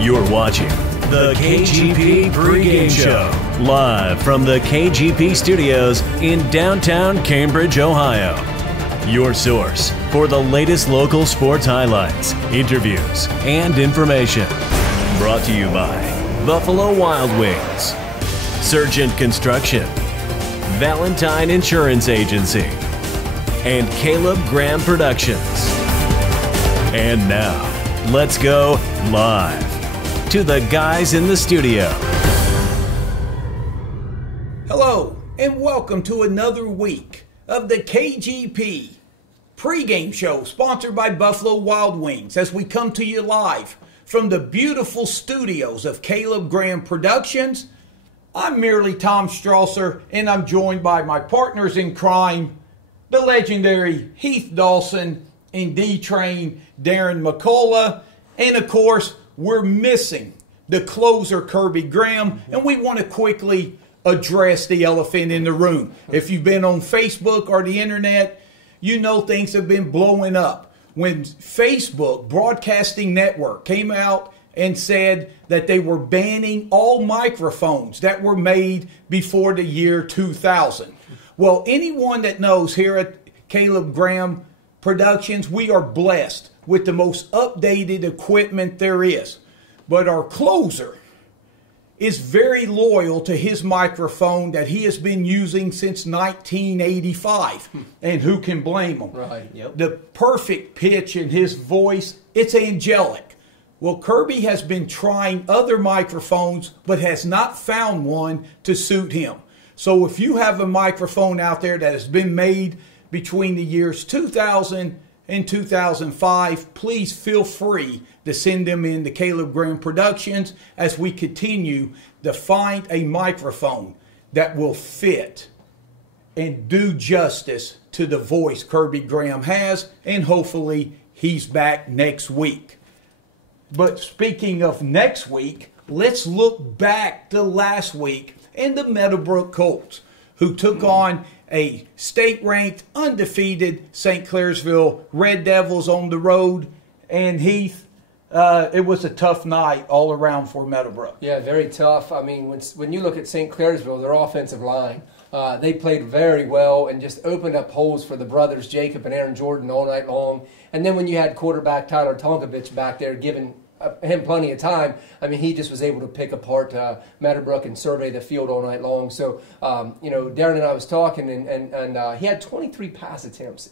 You're watching the KGP Pre-Game Show, live from the KGP Studios in downtown Cambridge, Ohio. Your source for the latest local sports highlights, interviews, and information. Brought to you by Buffalo Wild Wings, Surgent Construction, Valentine Insurance Agency, and Caleb Graham Productions. And now, let's go live to the guys in the studio. Hello, and welcome to another week of the KGP Pre-Game Show, sponsored by Buffalo Wild Wings, as we come to you live from the beautiful studios of Caleb Graham Productions. I'm merely Tom Strasser, and I'm joined by my partners in crime, the legendary Heath Dawson and D-Train Darren McCullough. And of course, we're missing the closer, Kirby Graham, and we want to quickly address the elephant in the room. If you've been on Facebook or the internet, you know things have been blowing up. When Facebook Broadcasting Network came out and said that they were banning all microphones that were made before the year 2000. Well, anyone that knows here at Caleb Graham Productions, we are blessed with the most updated equipment there is. But our closer is very loyal to his microphone that he has been using since 1985. And who can blame him? Right, yep. The perfect pitch in his voice, it's angelic. Well, Kirby has been trying other microphones, but has not found one to suit him. So if you have a microphone out there that has been made between the years 2000 and 2005, please feel free to send them in to Caleb Graham Productions as we continue to find a microphone that will fit and do justice to the voice Kirby Graham has, and hopefully he's back next week. But speaking of next week, let's look back to last week and the Meadowbrook Colts, who took on a state-ranked, undefeated St. Clairsville Red Devils on the road. And Heath, it was a tough night all around for Meadowbrook. Yeah, very tough. I mean, when you look at St. Clairsville, their offensive line, they played very well and just opened up holes for the brothers, Jacob and Aaron Jordan, all night long. And then when you had quarterback Tyler Tonkovich back there giving him plenty of time, I mean, he just was able to pick apart Meadowbrook and survey the field all night long. So, you know, Darren and I was talking, and he had 23 pass attempts.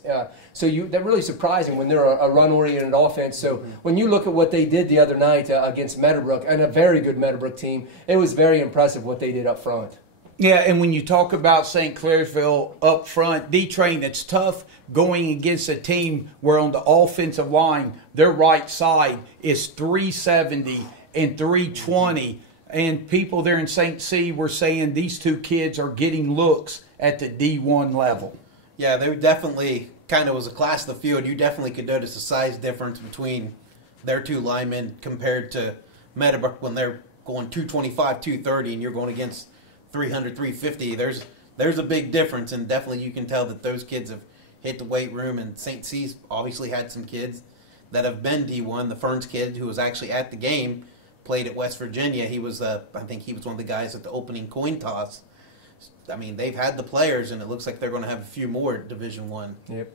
So that really surprising when they're a run-oriented offense. So when you look at what they did the other night against Meadowbrook, and a very good Meadowbrook team, it was very impressive what they did up front. Yeah, and when you talk about St. Clairsville up front, D-Train, it's tough going against a team where on the offensive line, their right side is 370 and 320. And people there in St. C were saying these two kids are getting looks at the D1 level. Yeah, they definitely kind of was a class of the field. You definitely could notice the size difference between their two linemen compared to Meadowbrook when they're going 225, 230, and you're going against 300, 350. There's a big difference, and definitely you can tell that those kids have hit the weight room. And St. C's obviously had some kids that have been D1. The Ferns kid, who was actually at the game, played at West Virginia. He was, I think he was one of the guys at the opening coin toss. I mean, they've had the players, and it looks like they're going to have a few more at Division I. Yep.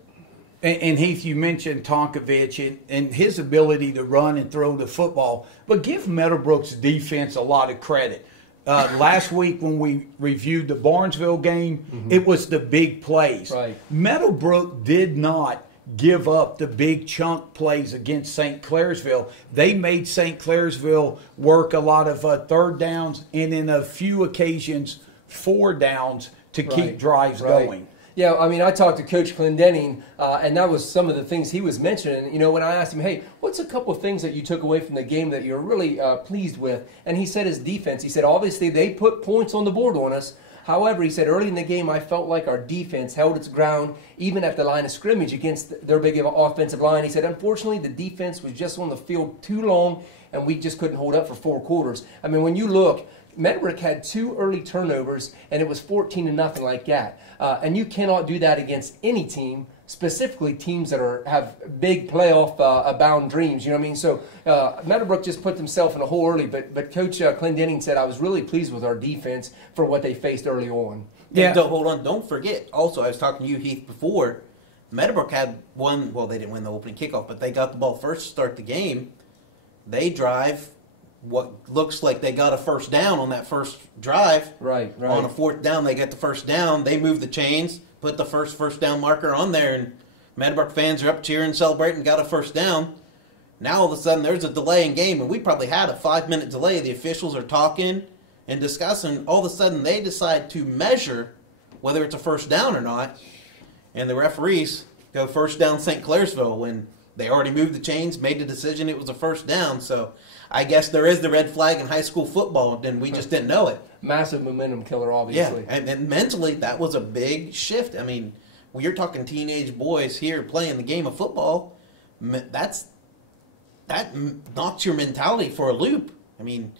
And Heath, you mentioned Tonkovich and his ability to run and throw the football, but give Meadowbrook's defense a lot of credit. Last week when we reviewed the Barnesville game, it was the big plays. Right. Meadowbrook did not give up the big chunk plays against St. Clairsville. They made St. Clairsville work a lot of third downs and in a few occasions 4 downs to keep drives going. Yeah, I mean, I talked to Coach Clendenning, and that was some of the things he was mentioning. You know, when I asked him, hey, what's a couple of things that you took away from the game that you're really pleased with? And he said his defense. He said, obviously, they put points on the board on us. However, he said, early in the game, I felt like our defense held its ground, even at the line of scrimmage against their big offensive line. He said, unfortunately, the defense was just on the field too long, and we just couldn't hold up for 4 quarters. I mean, when you look, Meadowbrook had 2 early turnovers, and it was 14-0 like that. And you cannot do that against any team. specifically teams that have big playoff bound dreams. You know what I mean? So Meadowbrook just put themselves in a hole early, but Coach Clendenning said, I was really pleased with our defense for what they faced early on. Yeah. Hold on. Don't forget. Also, I was talking to you, Heath, before. Meadowbrook had one. Well, they didn't win the opening kickoff, but they got the ball first to start the game. They drive what looks like they got a first down on that first drive. Right. On a fourth down, they get the first down. They move the chains, put the first down marker on there, and Meadowbrook fans are up cheering, celebrating, got a first down. Now all of a sudden there's a delay in game, and we probably had a 5-minute delay. The officials are talking and discussing. All of a sudden they decide to measure whether it's a first down or not, and the referees go first down St. Clairsville when they already moved the chains, made the decision it was a first down. So I guess there is the red flag in high school football, and we just didn't know it. Massive momentum killer, obviously. Yeah, and mentally that was a big shift. I mean, when you're talking teenage boys here playing the game of football, that knocks your mentality for a loop. I mean,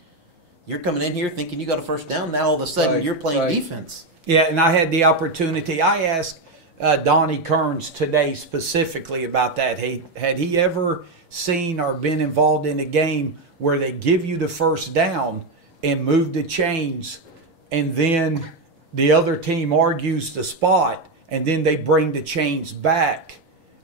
you're coming in here thinking you got a first down. Now all of a sudden you're playing defense. Yeah, and I had the opportunity. I asked Donnie Kearns today specifically about that. Had he ever seen or been involved in a game where they give you the first down and move the chains, and then the other team argues the spot, and then they bring the chains back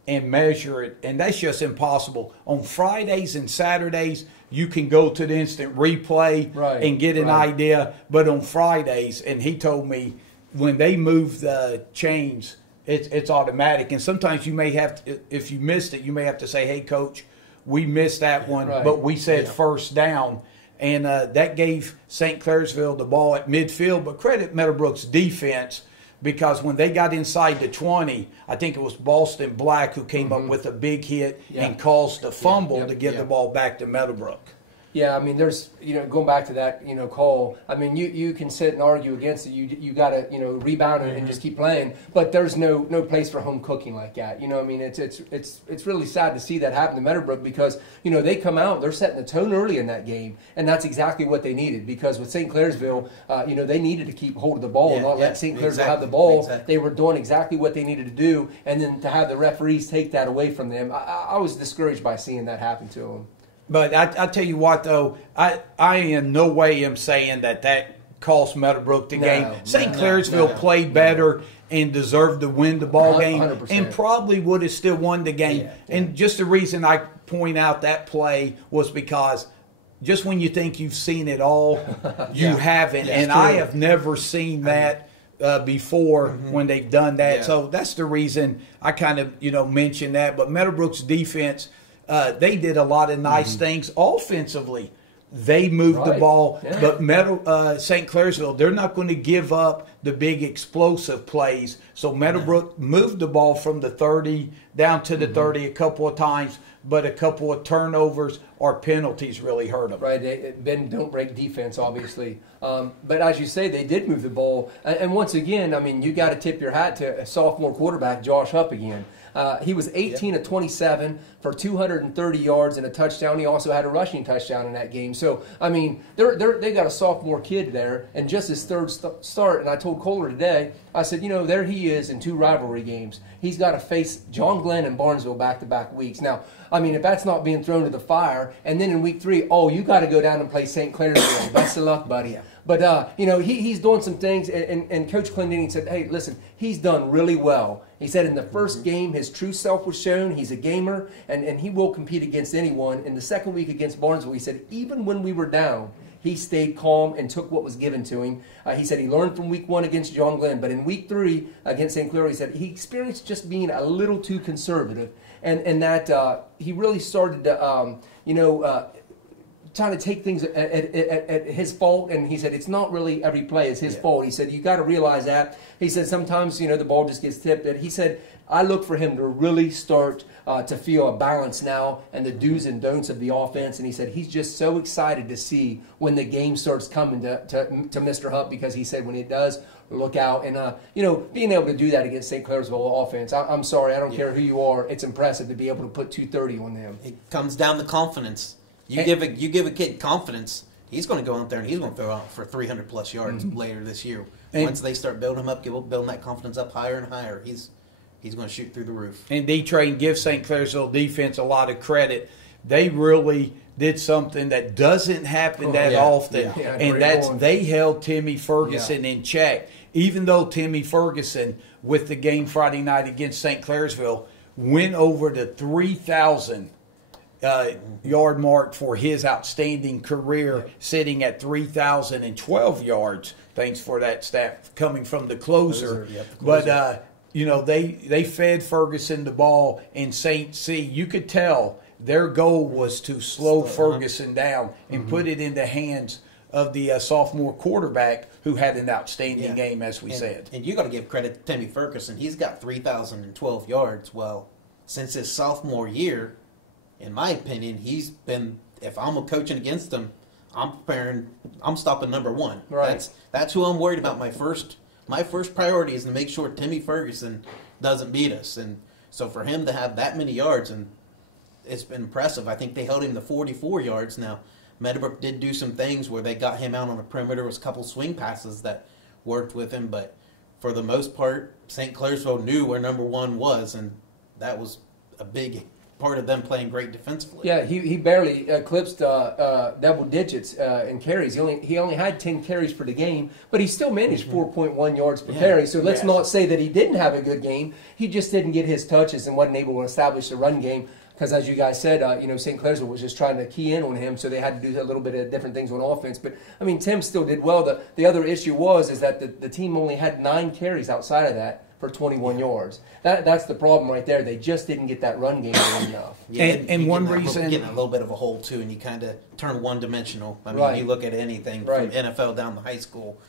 and measure it, and that's just impossible. On Fridays and Saturdays, you can go to the instant replay and get an idea, but on Fridays, and he told me when they move the chains, it's automatic, and sometimes you may have to, if you missed it, you may have to say, hey, coach, we missed that one, but we said first down. And that gave St. Clairsville the ball at midfield. But credit Meadowbrook's defense, because when they got inside the 20, I think it was Boston Black who came up with a big hit and caused the fumble to get the ball back to Meadowbrook. Yeah, I mean, there's, going back to that, call, I mean, you can sit and argue against it. You got to, rebound and just keep playing. But there's no place for home cooking like that. I mean, it's really sad to see that happen to Meadowbrook because, they come out, they're setting the tone early in that game. And that's exactly what they needed because with St. Clairsville, they needed to keep hold of the ball and not let St. Clairsville have the ball. They were doing exactly what they needed to do. And then to have the referees take that away from them, I was discouraged by seeing that happen to them. But I tell you what, though, I in no way am saying that cost Meadowbrook the game. St. Clairsville played better and deserved to win the ball game 100%. And probably would have still won the game. Yeah. And just the reason I point out that play was because just when you think you've seen it all, you haven't. And I have never seen that before when they've done that. Yeah. So that's the reason I kind of, mentioned that. But Meadowbrook's defense, they did a lot of nice things offensively. They moved the ball, but St. Clairsville, they're not going to give up the big explosive plays. So Meadowbrook moved the ball from the 30 down to the 30 a couple of times, but a couple of turnovers or penalties really hurt them. Right, bend don't break defense, obviously. But as you say, they did move the ball. And once again, I mean, you got to tip your hat to a sophomore quarterback, Josh Hupp again. He was 18 of 27 for 230 yards and a touchdown. He also had a rushing touchdown in that game. So, I mean, they got a sophomore kid there, and just his third start. And I told Kohler today, I said, there he is in 2 rivalry games. He's got to face John Glenn and Barnesville back-to-back weeks. Now, I mean, if that's not being thrown to the fire, and then in week 3, you got to go down and play St. Clairsville. Best of luck, buddy. Yeah. But, he's doing some things, and Coach Clendenning said, hey, listen, he's done really well. He said in the first game, his true self was shown. He's a gamer, and he will compete against anyone. In the second week against Barnesville, he said, even when we were down, he stayed calm and took what was given to him. He said he learned from week 1 against John Glenn, but in week 3 against St. Clair, he said he experienced just being a little too conservative, and that he really started to, trying to take things at his fault, and he said it's not really every play is his fault. He said you got to realize that. He said sometimes the ball just gets tipped. And he said I look for him to really start to feel a balance now and the do's and don'ts of the offense. And he said he's just so excited to see when the game starts coming to Mr. Hupp, because he said when it does, look out. And being able to do that against St. Clairsville offense, I'm sorry, I don't care who you are. It's impressive to be able to put 230 on them. It comes down to confidence. You give a kid confidence, he's going to go out there and he's going to throw out for 300-plus yards later this year. Once they start building him up, building that confidence up higher and higher, he's going to shoot through the roof. And D-Train gives St. Clairsville defense a lot of credit. They really did something that doesn't happen that often, and that's they held Timmy Ferguson in check. Even though Timmy Ferguson, with the game Friday night against St. Clairsville, went over the 3,000 yard mark for his outstanding career, sitting at 3,012 yards, thanks for that stat coming from the closer. But, they fed Ferguson the ball, and St. C, you could tell their goal was to slow Ferguson down and put it in the hands of the sophomore quarterback, who had an outstanding game, as we said. And you got to give credit to Timmy Ferguson. He's got 3,012 yards. Well, since his sophomore year, in my opinion, he's been, if I'm coaching against him, I'm stopping number one. Right. That's who I'm worried about. My first priority is to make sure Timmy Ferguson doesn't beat us. And so for him to have that many yards, and it's been impressive. I think they held him to 44 yards. Now, Meadowbrook did do some things where they got him out on the perimeter. There was a couple swing passes that worked with him, but for the most part, St. Clairsville knew where number one was, and that was a big part of them playing great defensively. Yeah, he barely eclipsed double digits in carries. He only had 10 carries for the game, but he still managed 4.1 yards per carry. So let's not say that he didn't have a good game. He just didn't get his touches and wasn't able to establish the run game. Because as you guys said, St. Clairsville was just trying to key in on him, so they had to do a little bit of different things on offense. But, Tim still did well. The other issue is that the team only had 9 carries outside of that for 21 yards. That's the problem right there. They just didn't get that run game going enough. Yeah, and one reason... Getting a little bit of a hole, too, and you kind of turn one-dimensional. You look at anything from NFL down to high school,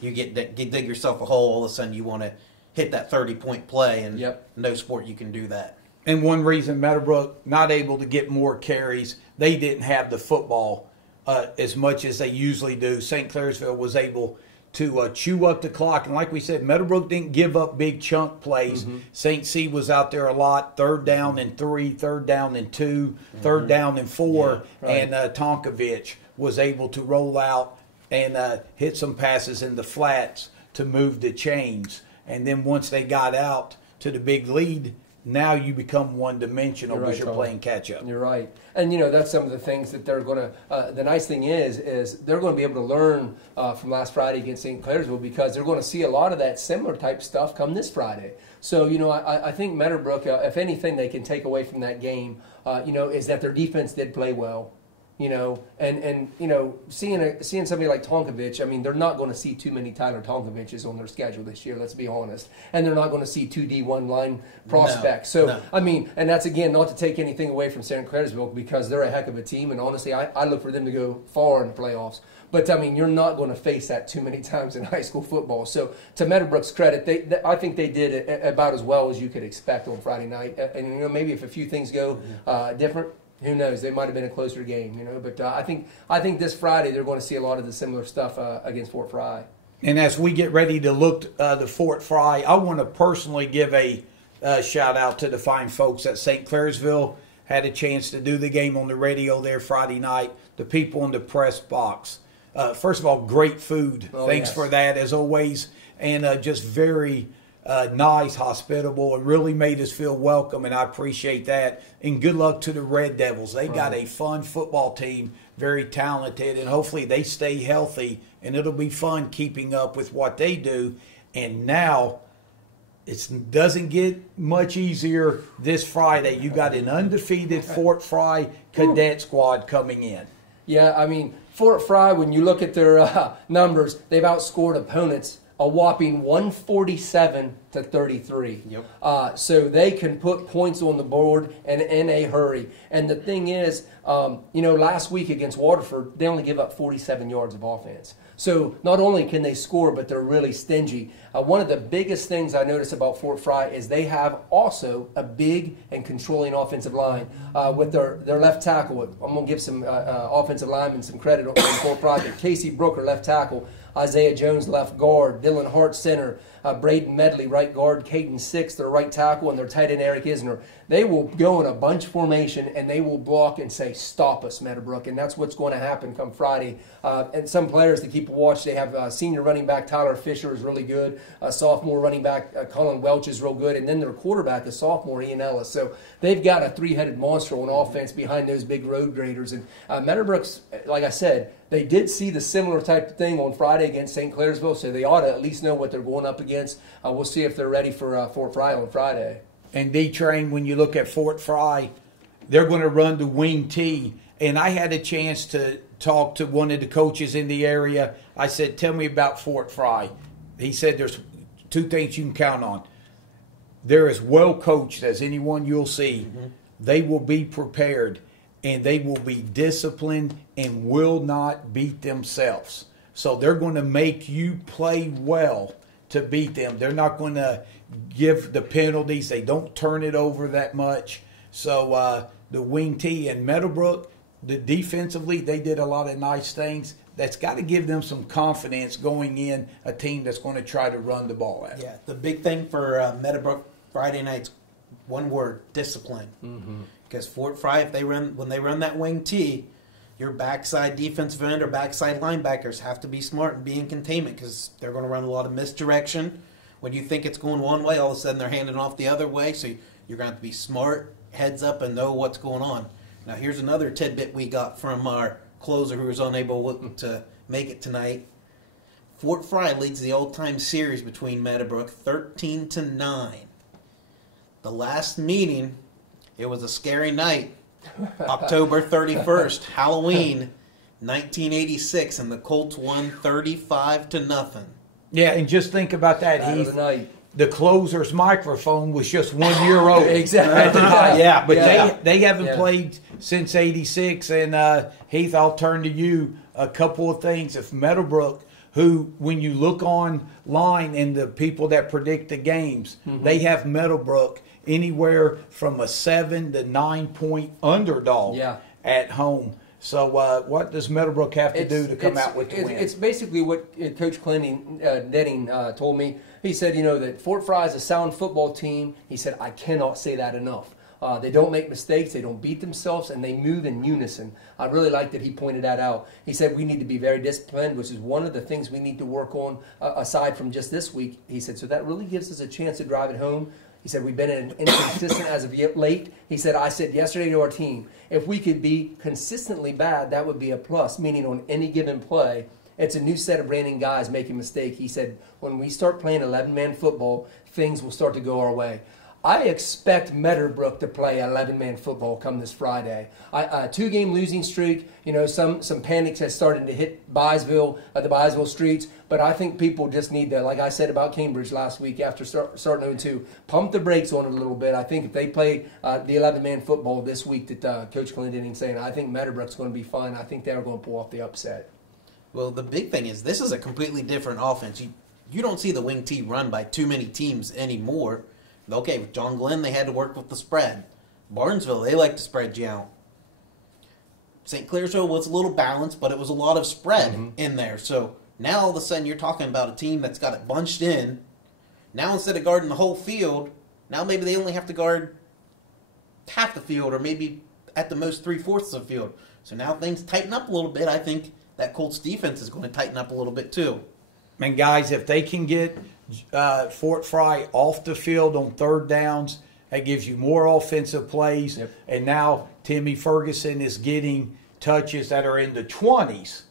you dig yourself a hole, all of a sudden you want to hit that 30-point play, and no sport you can do that. And one reason Meadowbrook not able to get more carries, they didn't have the football as much as they usually do. St. Clairsville was able to chew up the clock. And like we said, Meadowbrook didn't give up big chunk plays. St. C was out there a lot, 3rd down and 3, 3rd down and 2, 3rd down and 4. And Tonkovich was able to roll out and hit some passes in the flats to move the chains. And then once they got out to the big lead, now you become one-dimensional because you're playing catch-up. You're right. And, that's some of the things that they're going to the nice thing is they're going to be able to learn from last Friday against St. Clairsville, because they're going to see a lot of that similar type stuff come this Friday. So, I think Meadowbrook, if anything they can take away from that game, is that their defense did play well. And seeing somebody like Tonkovich, they're not going to see too many Tyler Tonkoviches on their schedule this year, let's be honest. And they're not going to see 2 D1 line prospects. And that's, again, not to take anything away from St. Clairsville, because they're a heck of a team, and honestly, I look for them to go far in the playoffs. But, you're not going to face that too many times in high school football. So, to Meadowbrook's credit, I think they did about as well as you could expect on Friday night. And, maybe if a few things go different, who knows? They might have been a closer game, But I think this Friday they're going to see a lot of the similar stuff against Fort Fry. And as we get ready to look to Fort Fry, I want to personally give a shout out to the fine folks at St. Clairsville. Had a chance to do the game on the radio there Friday night. The people in the press box. First of all, great food. Thanks for that, as always. And just very nice, hospitable, and really made us feel welcome, and I appreciate that. And good luck to the Red Devils. They got a fun football team, very talented, and hopefully they stay healthy, and it'll be fun keeping up with what they do. And now it doesn't get much easier this Friday. You got an undefeated Fort Fry cadet squad coming in. Yeah, Fort Fry, when you look at their numbers, they've outscored opponents a whopping 147-33. So they can put points on the board and in a hurry. And the thing is, last week against Waterford, they only give up 47 yards of offense. So not only can they score, but they're really stingy. One of the biggest things I notice about Fort Fry is they have also a big and controlling offensive line with their left tackle. I'm going to give some offensive linemen some credit on Fort Fry. Casey Brooker, left tackle. Isaiah Jones, left guard. Dylan Hart, center. Braden Medley, right guard. Caden Six, their right tackle. And their tight end, Eric Isner. They will go in a bunch formation, and they will block and say, stop us, Meadowbrook, and that's what's going to happen come Friday. And some players to keep a watch, they have senior running back Tyler Fisher is really good, sophomore running back Colin Welch is real good, and then their quarterback, a sophomore, Ian Ellis. So they've got a three-headed monster on offense behind those big road graders. And Meadowbrook's, like I said, they did see the similar type of thing on Friday against St. Clairsville, so they ought to at least know what they're going up against. We'll see if they're ready for Fort Fry on Friday. And D-Train, when you look at Fort Fry, they're going to run the wing T. And I had a chance to talk to one of the coaches in the area. I said, tell me about Fort Fry. He said there's two things you can count on. They're as well coached as anyone you'll see. Mm-hmm. They will be prepared, and they will be disciplined and will not beat themselves. So they're going to make you play well to beat them. They're not going to give the penalties. They don't turn it over that much. So the wing T and Meadowbrook, defensively, they did a lot of nice things. That's got to give them some confidence going in a team that's going to try to run the ball at them. Yeah, the big thing for Meadowbrook Friday night's one word: discipline. Because Fort Fry, when they run that wing T, your backside defensive end or backside linebackers have to be smart and be in containment because they're going to run a lot of misdirection. When you think it's going one way, all of a sudden they're handing off the other way. So you're going to have to be smart, heads up, and know what's going on. Now here's another tidbit we got from our closer who was unable to make it tonight. Fort Fry leads the all-time series between Meadowbrook 13-9. The last meeting, it was a scary night. October 31st, Halloween, 1986, and the Colts won 35-0. Yeah, and just think about that, Heath. The closer's microphone was just 1 year old. Exactly. Yeah, but they haven't played since '86. And Heath, I'll turn to you. A couple of things. If Meadowbrook, who, when you look online and the people that predict the games, they have Meadowbrook anywhere from a 7 to 9 point underdog at home. So what does Meadowbrook have to do to come out with the win? It's basically what Coach Netting told me. He said, that Fort Fry is a sound football team. He said, I cannot say that enough. They don't make mistakes, they don't beat themselves, and they move in unison. I really like that he pointed that out. He said we need to be very disciplined, which is one of the things we need to work on aside from just this week. He said, so that really gives us a chance to drive it home. He said, we've been inconsistent as of yet late. He said, I said yesterday to our team, if we could be consistently bad, that would be a plus, meaning on any given play, it's a new set of brand new guys making mistakes. He said, when we start playing 11-man football, things will start to go our way. I expect Meadowbrook to play 11-man football come this Friday. A 2-game losing streak, some panics has started to hit Byesville, the Byesville streets, but I think people just need to, like I said about Cambridge last week after starting 0-2, pump the brakes on it a little bit. I think if they play the 11-man football this week that Coach Clendenning saying, I think Meadowbrook's going to be fine. I think they're going to pull off the upset. Well, the big thing is this is a completely different offense. You don't see the wing T run by too many teams anymore. Okay, with John Glenn, they had to work with the spread. Barnesville, they like to spread you out. St. Clairsville was a little balanced, but it was a lot of spread in there. So now all of a sudden you're talking about a team that's got it bunched in. Now instead of guarding the whole field, now maybe they only have to guard half the field or maybe at the most 3/4 of the field. So now things tighten up a little bit. I think that Colts defense is going to tighten up a little bit too. And guys, if they can get Fort Fry off the field on third downs, that gives you more offensive plays. Yep. And now Timmy Ferguson is getting touches that are in the 20s.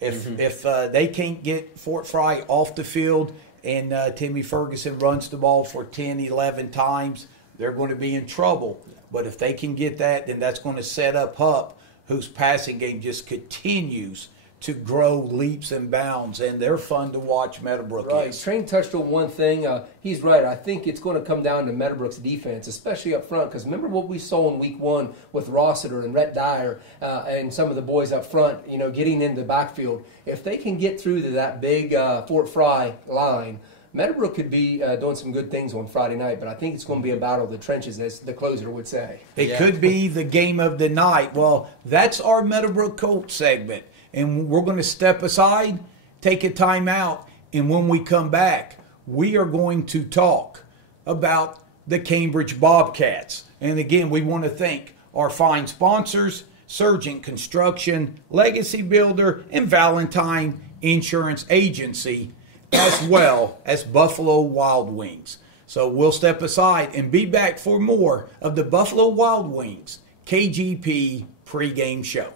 If they can't get Fort Fry off the field and Timmy Ferguson runs the ball for 10, 11 times, they're going to be in trouble. But if they can get that, then that's going to set up Hupp, whose passing game just continues to grow leaps and bounds, and they're fun to watch. Meadowbrook is. Train touched on one thing. He's right. I think it's going to come down to Meadowbrook's defense, especially up front, because remember what we saw in week 1 with Rossiter and Rhett Dyer and some of the boys up front, getting into the backfield. If they can get through to that big Fort Fry line, Meadowbrook could be doing some good things on Friday night, but I think it's going to be a battle of the trenches, as the closer would say. It could be the game of the night. Well, that's our Meadowbrook Colts segment. And we're going to step aside, take a time out, and when we come back, we are going to talk about the Cambridge Bobcats. And again, we want to thank our fine sponsors, Surgent Construction, Legacy Builder, and Valentine Insurance Agency, as well as Buffalo Wild Wings. So we'll step aside and be back for more of the Buffalo Wild Wings KGP Pre-Game Show.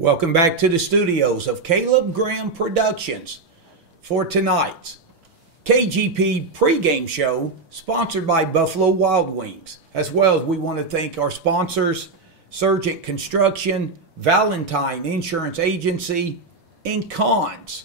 Welcome back to the studios of Caleb Graham Productions for tonight's KGP Pre-Game Show, sponsored by Buffalo Wild Wings. As well as we want to thank our sponsors, Surgent Construction, Valentine Insurance Agency, and Conn's.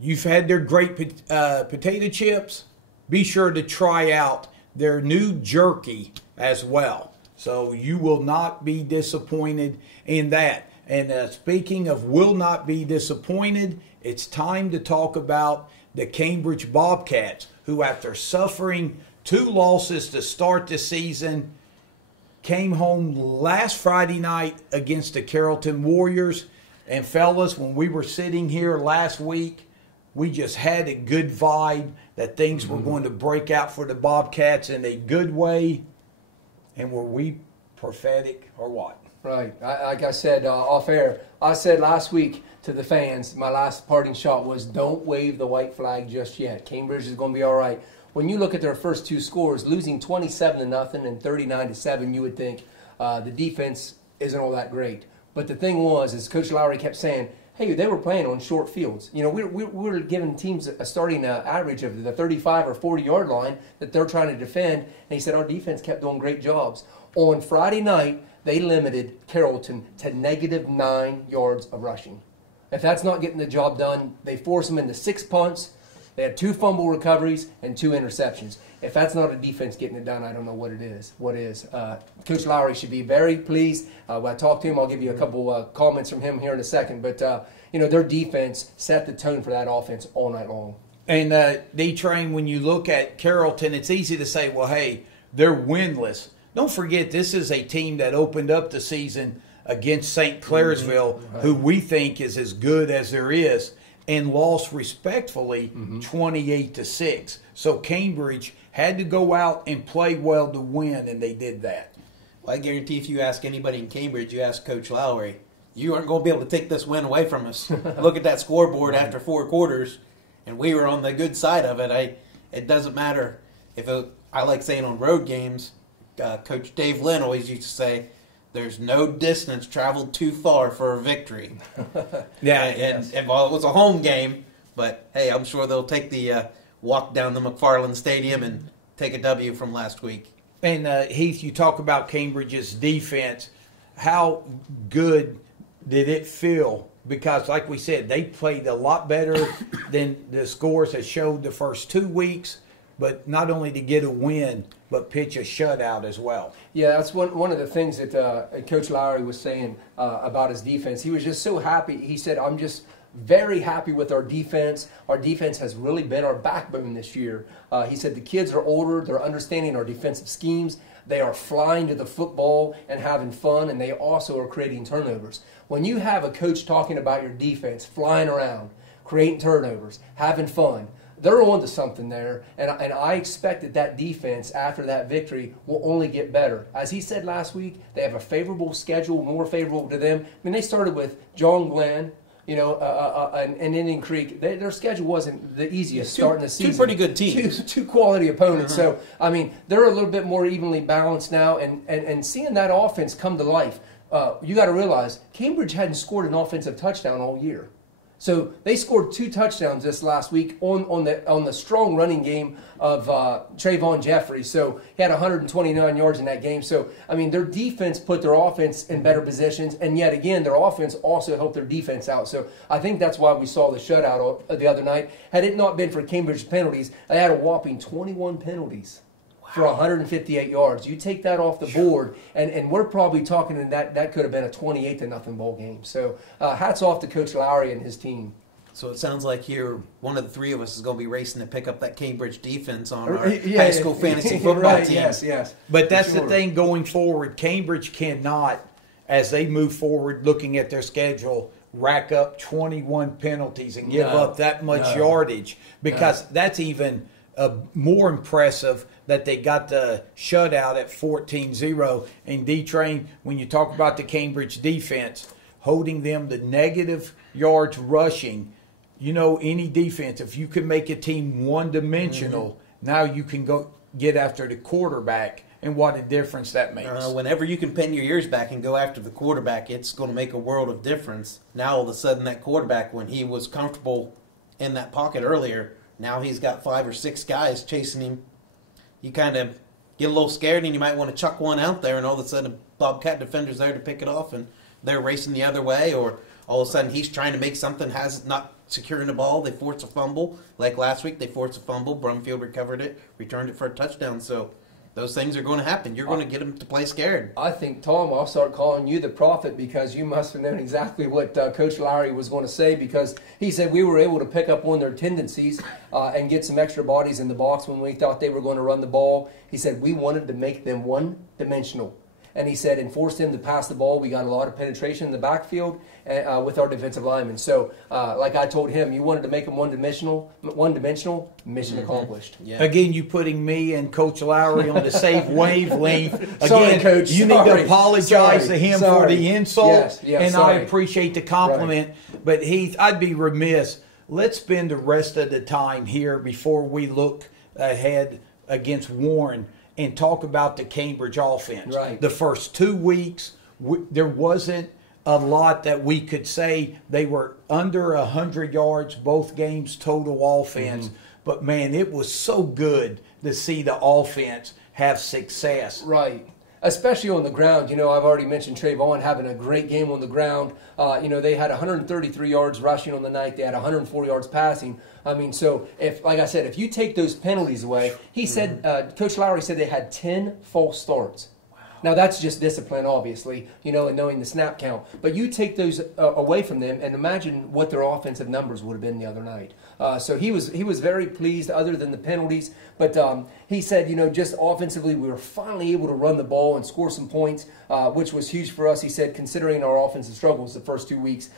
You've had their great potato chips. Be sure to try out their new jerky as well. So you will not be disappointed in that. And speaking of will not be disappointed, it's time to talk about the Cambridge Bobcats, who after suffering 2 losses to start the season, came home last Friday night against the Carrollton Warriors. And fellas, when we were sitting here last week, we just had a good vibe that things were going to break out for the Bobcats in a good way. And were we prophetic or what? Right. Like I said off air, I said last week to the fans, my last parting shot was, don't wave the white flag just yet. Cambridge is going to be all right. When you look at their first 2 scores, losing 27-0 and 39-7, you would think the defense isn't all that great. But the thing was, as Coach Lowry kept saying, hey, they were playing on short fields. You know, we were giving teams a starting average of the 35 or 40-yard line that they're trying to defend. And he said our defense kept doing great jobs. On Friday night, they limited Carrollton to -9 yards of rushing. If that's not getting the job done, they force them into 6 punts. They had 2 fumble recoveries and 2 interceptions. If that's not a defense getting it done, I don't know what it is. What is? Coach Lowry should be very pleased. When I talk to him, I'll give you a couple comments from him here in a second. But, you know, their defense set the tone for that offense all night long. And D-Train, when you look at Carrollton, it's easy to say, well, hey, they're winless. Don't forget, this is a team that opened up the season against St. Clairsville, who we think is as good as there is, and lost respectfully 28-6. So Cambridge had to go out and play well to win, and they did that. Well, I guarantee if you ask anybody in Cambridge, you ask Coach Lowry, you aren't going to be able to take this win away from us. Look at that scoreboard after 4 quarters, and we were on the good side of it. It doesn't matter if I like saying on road games, Coach Dave Lynn always used to say, there's no distance traveled too far for a victory. And well, it was a home game, but hey, I'm sure they'll take the walk down the McFarland Stadium and take a W from last week. And Heath, you talk about Cambridge's defense. How good did it feel? Because like we said, they played a lot better than the scores that showed the first 2 weeks. But not only to get a win, but pitch a shutout as well. Yeah, that's one of the things that Coach Lowry was saying about his defense. He was just so happy. He said, I'm just very happy with our defense. Our defense has really been our backbone this year. He said the kids are older. They're understanding our defensive schemes. They are flying to the football and having fun, and they also are creating turnovers. When you have a coach talking about your defense, flying around, creating turnovers, having fun, they're on to something there, and I expect that defense, after that victory, will only get better. As he said last week, they have a favorable schedule, more favorable to them. I mean, they started with John Glenn, you know, and Indian Creek. Their schedule wasn't the easiest starting the season. Two pretty good teams. Two quality opponents. So, I mean, they're a little bit more evenly balanced now, and seeing that offense come to life, you got to realize Cambridge hadn't scored an offensive touchdown all year. So they scored 2 touchdowns this last week on the strong running game of Trayvon Jeffrey. So he had 129 yards in that game. So, I mean, their defense put their offense in better positions, and yet again, their offense also helped their defense out. So I think that's why we saw the shutout the other night. Had it not been for Cambridge penalties, they had a whopping 21 penalties. For 158 yards. You take that off the board, and we're probably talking that could have been a 28-0 ball game. So hats off to Coach Lowry and his team. So it sounds like here one of the three of us is going to be racing to pick up that Cambridge defense on our high school fantasy football team. Yes. But that's the thing going forward. Cambridge cannot, as they move forward, looking at their schedule, rack up 21 penalties and give up that much yardage, because that's even more impressive that they got the shutout at 14-0. And D-Train, when you talk about the Cambridge defense, holding them to negative yards rushing, you know, any defense, if you can make a team one-dimensional, now you can go get after the quarterback, and what a difference that makes. Whenever you can pin your ears back and go after the quarterback, it's going to make a world of difference. Now, all of a sudden, that quarterback, when he was comfortable in that pocket earlier, now he's got 5 or 6 guys chasing him. You kind of get a little scared, and you might want to chuck one out there, and all of a sudden, a Bobcat defender's there to pick it off, and they're racing the other way, or all of a sudden, he's trying to make something, has not securing the ball, they force a fumble. Like last week, they forced a fumble. Brumfield recovered it, returned it for a touchdown. So those things are going to happen. You're going to get them to play scared. I think, Tom, I'll start calling you the prophet, because you must have known exactly what Coach Lowry was going to say, because he said we were able to pick up one of their tendencies and get some extra bodies in the box when we thought they were going to run the ball. He said we wanted to make them one-dimensional. And he said, and forced them to pass the ball. We got a lot of penetration in the backfield with our defensive linemen. So, like I told him, you wanted to make them one-dimensional, mission accomplished. Yeah. Again, you putting me and Coach Lowry on the same wavelength. Again, sorry, Coach. You need to apologize to him for the insult, and I appreciate the compliment. Right. But Heath, I'd be remiss. Let's spend the rest of the time here before we look ahead against Warren and talk about the Cambridge offense. Right. The first 2 weeks, there wasn't a lot that we could say. They were under 100 yards, both games total offense. But, man, it was so good to see the offense have success. Right. Especially on the ground. You know, I've already mentioned Trayvon having a great game on the ground. You know, they had 133 yards rushing on the night. They had 104 yards passing. I mean, so, like I said, if you take those penalties away, he said, Coach Lowry said they had 10 false starts. Now, that's just discipline, obviously, you know, and knowing the snap count. But you take those away from them, and imagine what their offensive numbers would have been the other night. So he was very pleased, other than the penalties. But he said, you know, just offensively, we were finally able to run the ball and score some points, which was huge for us. He said, considering our offensive struggles the first 2 weeks,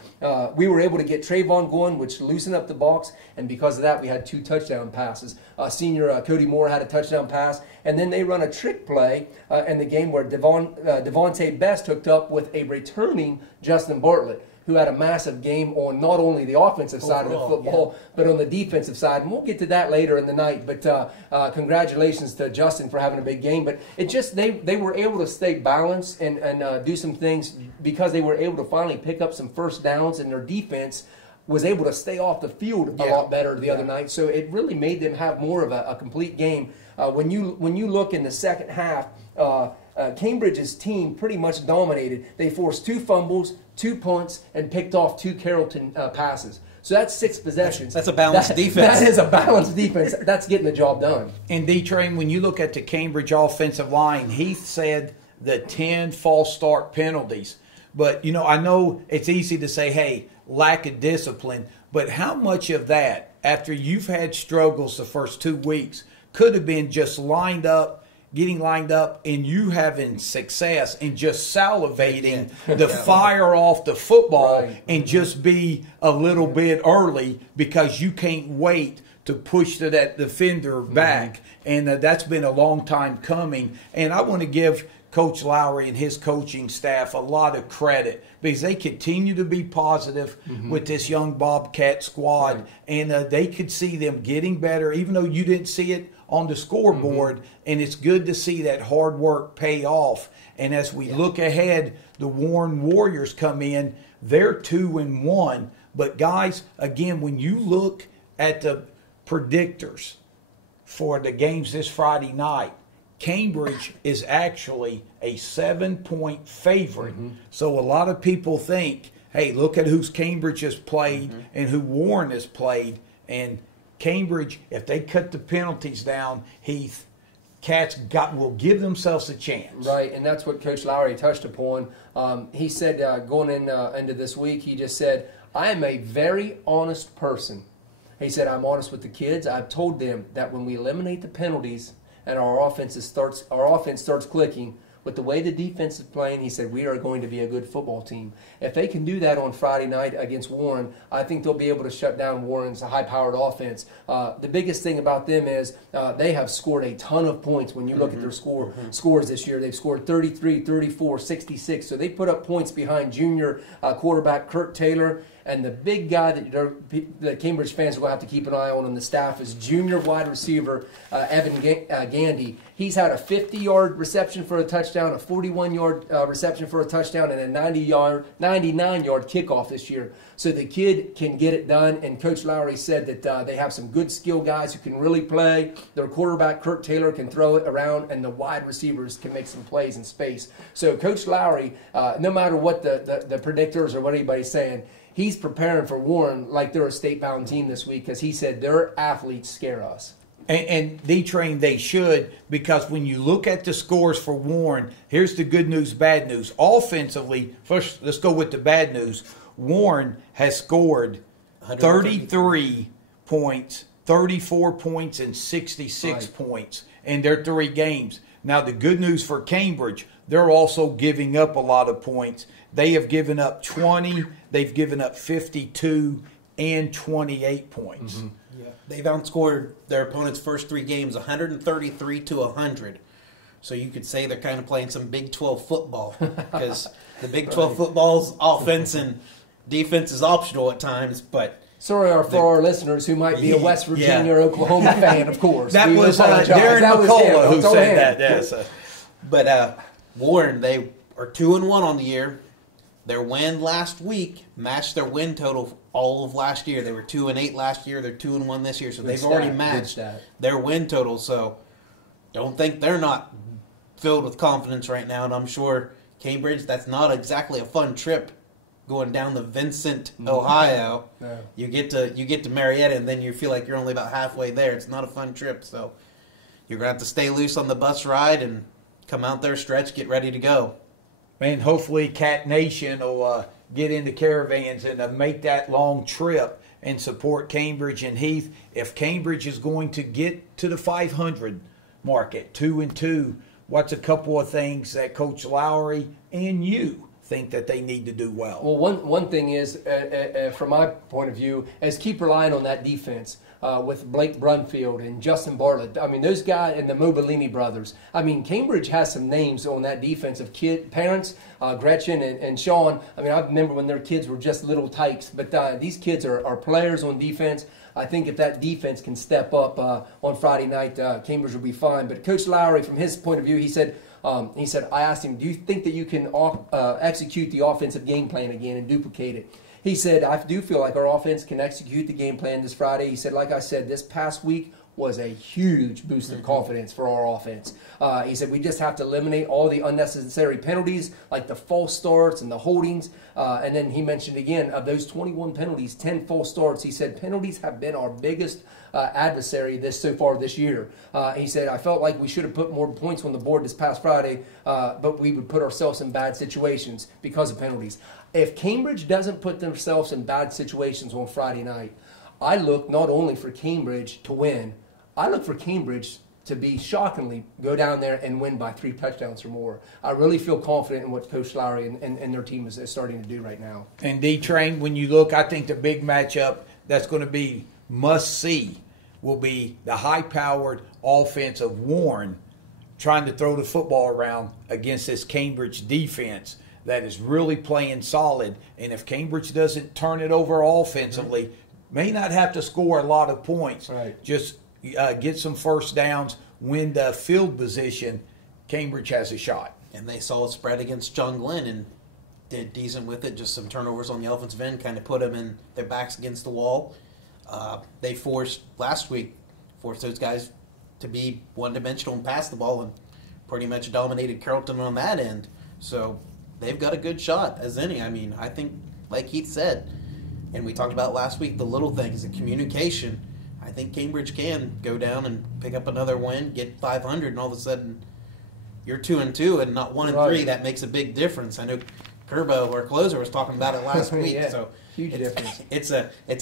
we were able to get Trayvon going, which loosened up the box. And because of that, we had 2 touchdown passes. Senior Cody Moore had a touchdown pass. And then they run a trick play in the game where Devontae Best hooked up with a returning Justin Bartlett, who had a massive game on not only the offensive side of the football, but on the defensive side. And we'll get to that later in the night. But congratulations to Justin for having a big game. But it just they were able to stay balanced and do some things, because they were able to finally pick up some first downs, and their defense was able to stay off the field a lot better the other night. So it really made them have more of a complete game. When you look in the second half, Cambridge's team pretty much dominated. They forced 2 fumbles, 2 punts, and picked off 2 Carrollton passes. So that's 6 possessions. That's a balanced defense. That is a balanced defense. That's getting the job done. And D-Train, when you look at the Cambridge offensive line, Heath said the 10 false start penalties. But, you know, I know it's easy to say, hey, lack of discipline. But how much of that, after you've had struggles the first 2 weeks, could have been just getting lined up, and you having success and just salivating to fire off the football and just be a little bit early, because you can't wait to push that defender back. And that's been a long time coming. And I want to give Coach Lowry and his coaching staff a lot of credit, because they continue to be positive with this young Bobcat squad. And they could see them getting better, even though you didn't see it on the scoreboard. And it's good to see that hard work pay off. And as we look ahead, the Warren Warriors come in. They're 2-1. But guys, again, when you look at the predictors for the games this Friday night, Cambridge is actually a 7-point favorite. So a lot of people think, hey, look at who's Cambridge has played and who Warren has played. And Cambridge, if they cut the penalties down, Heath, Cats will give themselves a chance. Right, and that's what Coach Lowry touched upon. He said going into this week, he just said, I am a very honest person. He said, I'm honest with the kids. I've told them that when we eliminate the penalties and our offense starts clicking, with the way the defense is playing, he said, we are going to be a good football team. If they can do that on Friday night against Warren, I think they'll be able to shut down Warren's high-powered offense. The biggest thing about them is they have scored a ton of points when you look at their scores this year. They've scored 33, 34, 66. So they put up points behind junior quarterback Kurt Taylor. And the big guy that Cambridge fans will have to keep an eye on the staff is junior wide receiver Evan Gandy. He's had a 50-yard reception for a touchdown, a 41-yard reception for a touchdown, and a 99-yard kickoff this year. So the kid can get it done, and Coach Lowry said that they have some good skill guys who can really play. Their quarterback, Kurt Taylor, can throw it around, and the wide receivers can make some plays in space. So Coach Lowry, no matter what the predictors or what anybody's saying, he's preparing for Warren like they're a state-bound team this week because he said their athletes scare us. And D-Train, they should, because when you look at the scores for Warren, here's the good news, bad news. Offensively, first, let's go with the bad news. Warren has scored 33 points, 34 points, and 66 points in their 3 games. Now, the good news for Cambridge, they're also giving up a lot of points. They have given up 20, they've given up 52, and 28 points. Mm-hmm. Yeah. They've outscored their opponent's first 3 games 133 to 100. So you could say they're kind of playing some Big 12 football because the Big 12 football's offense and defense is optional at times, but... Sorry for our listeners who might be a West Virginia or Oklahoma fan, of course. That was Darren McCullough who said that. Yes. But Warren, they are 2-1 on the year. Their win last week matched their win total all of last year. They were 2-8 last year. They're 2-1 this year, so they've already matched their win total. So don't think they're not filled with confidence right now. And I'm sure Cambridge, that's not exactly a fun trip going down to Vincent, Ohio. No. You get to Marietta, and then you feel like you're only about halfway there. It's not a fun trip. So you're going to have to stay loose on the bus ride and come out there, stretch, get ready to go. Man, hopefully Cat Nation will get into caravans and make that long trip and support Cambridge and Heath. If Cambridge is going to get to the 500 mark at 2-2, what's a couple of things that Coach Lowry and you think that they need to do well? Well, one thing is, from my point of view, is keep relying on that defense. With Blake Brunfield and Justin Bartlett. I mean, those guys and the Mobilini brothers. I mean, Cambridge has some names on that defensive parents, Gretchen and Sean. I mean, I remember when their kids were just little tykes, but these kids are players on defense. I think if that defense can step up on Friday night, Cambridge will be fine. But Coach Lowry, from his point of view, he said, I asked him, do you think that you can execute the offensive game plan again and duplicate it? He said, I do feel like our offense can execute the game plan this Friday. He said, like I said, this past week was a huge boost of confidence for our offense. He said, we just have to eliminate all the unnecessary penalties, like the false starts and the holdings. And then he mentioned again, of those 21 penalties, 10 false starts. He said, penalties have been our biggest adversary so far this year. He said, I felt like we should have put more points on the board this past Friday, but we would put ourselves in bad situations because of penalties. If Cambridge doesn't put themselves in bad situations on Friday night, I look not only for Cambridge to win, I look for Cambridge to be shockingly go down there and win by 3 touchdowns or more. I really feel confident in what Coach Lowry and their team is starting to do right now. And D-Train, when you look, I think the big matchup that's going to be must-see will be the high-powered offense of Warren trying to throw the football around against this Cambridge defense that is really playing solid. And if Cambridge doesn't turn it over offensively, may not have to score a lot of points. Right. Just get some first downs, win the field position, Cambridge has a shot. And they saw it spread against John Glenn and did decent with it. Just some turnovers on the offensive end kind of put them in their backs against the wall. They last week forced those guys to be one-dimensional and pass the ball and pretty much dominated Carrollton on that end. So they've got a good shot as any. I mean, I think, like Heath said, and we talked about last week, the little things, the communication. I think Cambridge can go down and pick up another win, get 500, and all of a sudden you're 2-2 and not 1-3. That makes a big difference. I know Kerbo, our closer, was talking about it last week. Yeah, so huge difference. It's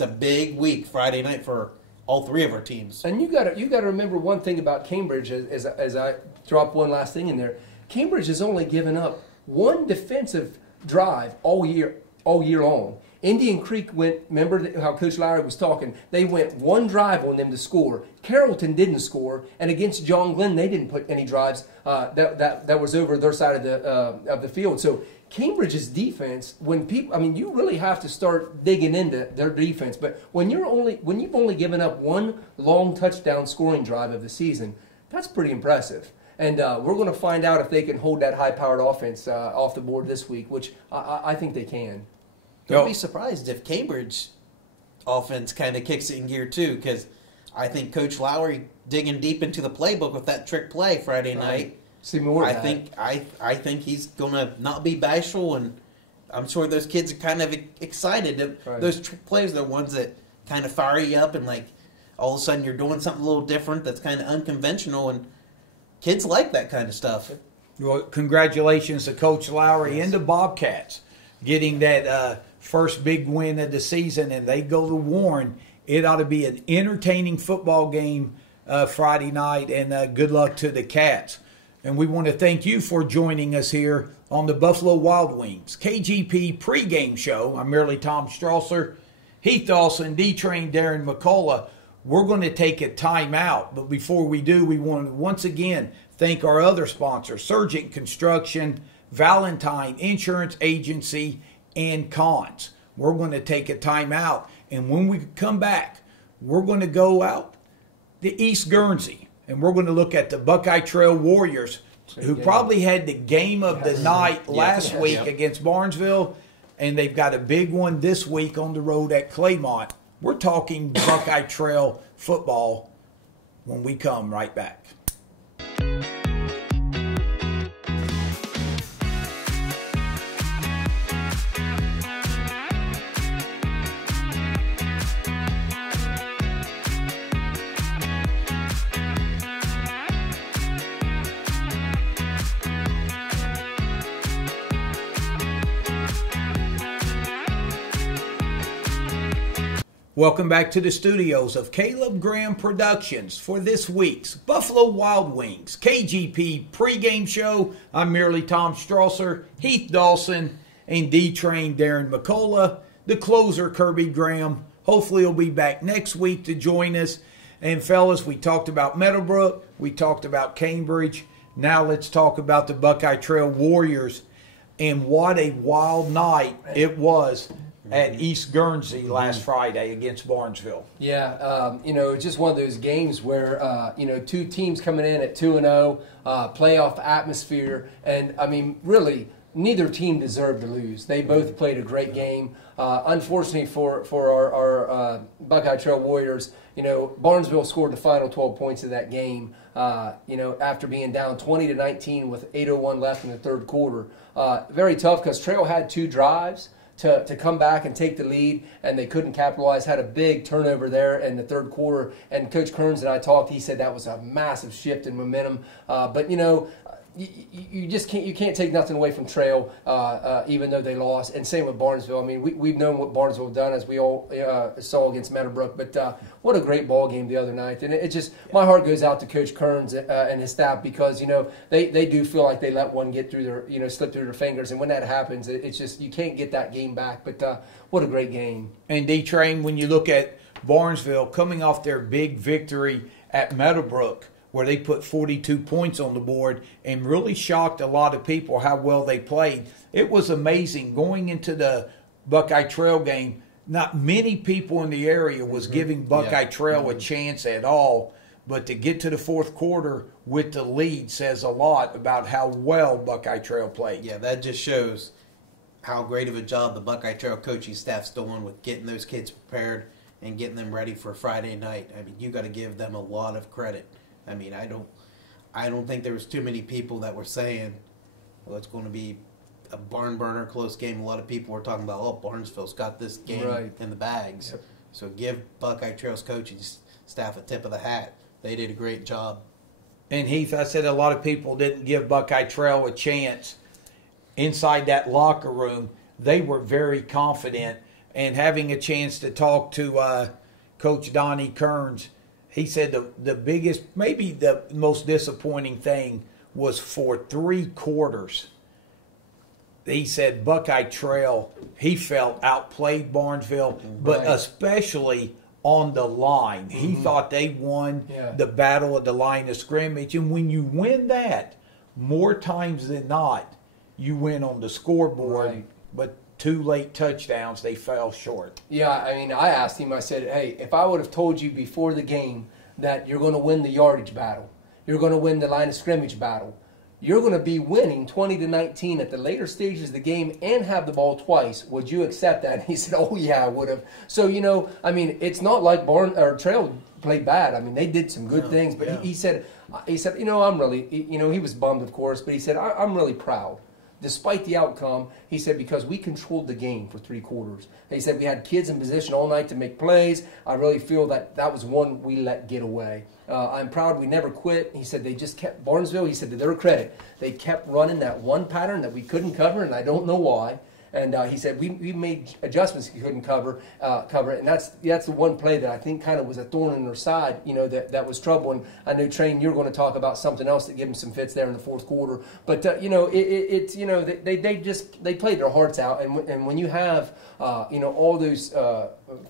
a big week Friday night for all three of our teams. And you got to remember one thing about Cambridge as I drop one last thing in there. Cambridge has only given up one defensive drive all year long. Indian Creek went, remember how Coach Lowry was talking, they went one drive on them to score. Carrollton didn't score, and against John Glenn, they didn't put any drives that was over their side of the field. So Cambridge's defense, you really have to start digging into their defense. But when you've only given up one long touchdown scoring drive of the season, that's pretty impressive. And we're going to find out if they can hold that high-powered offense off the board this week, which I think they can. Don't be surprised if Cambridge offense kind of kicks it in gear too, because I think Coach Lowry digging deep into the playbook with that trick play Friday night. See more. I think he's gonna not be bashful, and I'm sure those kids are kind of excited. Right. Those trick plays are the ones that kind of fire you up, and like all of a sudden you're doing something a little different that's kind of unconventional, and kids like that kind of stuff. Well, congratulations to Coach Lowry and the Bobcats getting that first big win of the season, and they go to Warren. It ought to be an entertaining football game Friday night, and good luck to the Cats. And we want to thank you for joining us here on the Buffalo Wild Wings KGP Pre-Game Show. I'm merely Tom Strasser, Heath Dawson, D-Train, Darren McCullough. We're going to take a time out, but before we do, we want to once again thank our other sponsors, Surgent Construction, Valentine Insurance Agency, and Conn. We're going to take a time out, and when we come back, we're going to go out to East Guernsey, and we're going to look at the Buckeye Trail Warriors, who probably had the game of the night last week against Barnesville, and they've got a big one this week on the road at Claymont. We're talking Buckeye Trail football when we come right back. Welcome back to the studios of Caleb Graham Productions for this week's Buffalo Wild Wings KGP Pre-Game Show. I'm merely Tom Strasser, Heath Dawson, and D-Train Darren McCullough. The closer, Kirby Graham. Hopefully he'll be back next week to join us. And fellas, we talked about Meadowbrook. We talked about Cambridge. Now let's talk about the Buckeye Trail Warriors. And what a wild night it was at East Guernsey last Friday against Barnesville. Yeah, it's just one of those games where, two teams coming in at 2-0, playoff atmosphere, and, really, neither team deserved to lose. They both played a great game. Unfortunately for our Buckeye Trail Warriors, Barnesville scored the final 12 points of that game, after being down 20-19 with 8:01 left in the third quarter. Very tough because Trail had two drives to come back and take the lead, and they couldn't capitalize. Had a big turnover there in the third quarter, and Coach Kearns and I talked. He said that was a massive shift in momentum. But you just can't take nothing away from Trail, even though they lost. And same with Barnesville. We've known what Barnesville done, as we all saw against Meadowbrook. But what a great ball game the other night. And it just, my heart goes out to Coach Kearns and his staff, because they do feel like they let one get through their slip through their fingers. And when that happens, it's just, you can't get that game back. But what a great game. And D-Train, when you look at Barnesville coming off their big victory at Meadowbrook, where they put 42 points on the board and really shocked a lot of people how well they played. It was amazing. Going into the Buckeye Trail game, not many people in the area was giving Buckeye Trail a chance at all, but to get to the fourth quarter with the lead says a lot about how well Buckeye Trail played. Yeah, that just shows how great of a job the Buckeye Trail coaching staff's doing with getting those kids prepared and getting them ready for Friday night. You got to give them a lot of credit. I don't think there was too many people that were saying, well, it's going to be a barn burner, close game. A lot of people were talking about, oh, Barnesville's got this game in the bags. Yep. So give Buckeye Trail's coaching staff a tip of the hat. They did a great job. And Heath, I said a lot of people didn't give Buckeye Trail a chance. inside that locker room, they were very confident. And having a chance to talk to Coach Donnie Kearns, he said the biggest, maybe the most disappointing thing was for 3 quarters. He said Buckeye Trail, he felt outplayed Barnesville, but especially on the line. He thought they won the battle of the line of scrimmage. And when you win that, more times than not, you win on the scoreboard. But 2 late touchdowns, they fell short. Yeah, I mean, I asked him, I said, hey, if I would have told you before the game that you're going to win the yardage battle, you're going to win the line of scrimmage battle, you're going to be winning 20-19 at the later stages of the game and have the ball twice, would you accept that? And he said, oh, yeah, I would have. So, you know, I mean, it's not like Trail played bad. I mean, they did some good things. But he said, you know, I'm really, you know, he was bummed, of course, but he said, I'm really proud. Despite the outcome, he said, because we controlled the game for 3 quarters. He said we had kids in position all night to make plays. I really feel that was one we let get away. I'm proud we never quit. He said they just kept, Barnesville, he said to their credit, they kept running that one pattern that we couldn't cover, and I don't know why. And he said we made adjustments we couldn't cover it, and that's the one play that I think kind of was a thorn in their side, you know, that was trouble. And I know, Train, you're going to talk about something else that gave them some fits there in the 4th quarter. But you know, it's you know they played their hearts out, and when you have you know, all those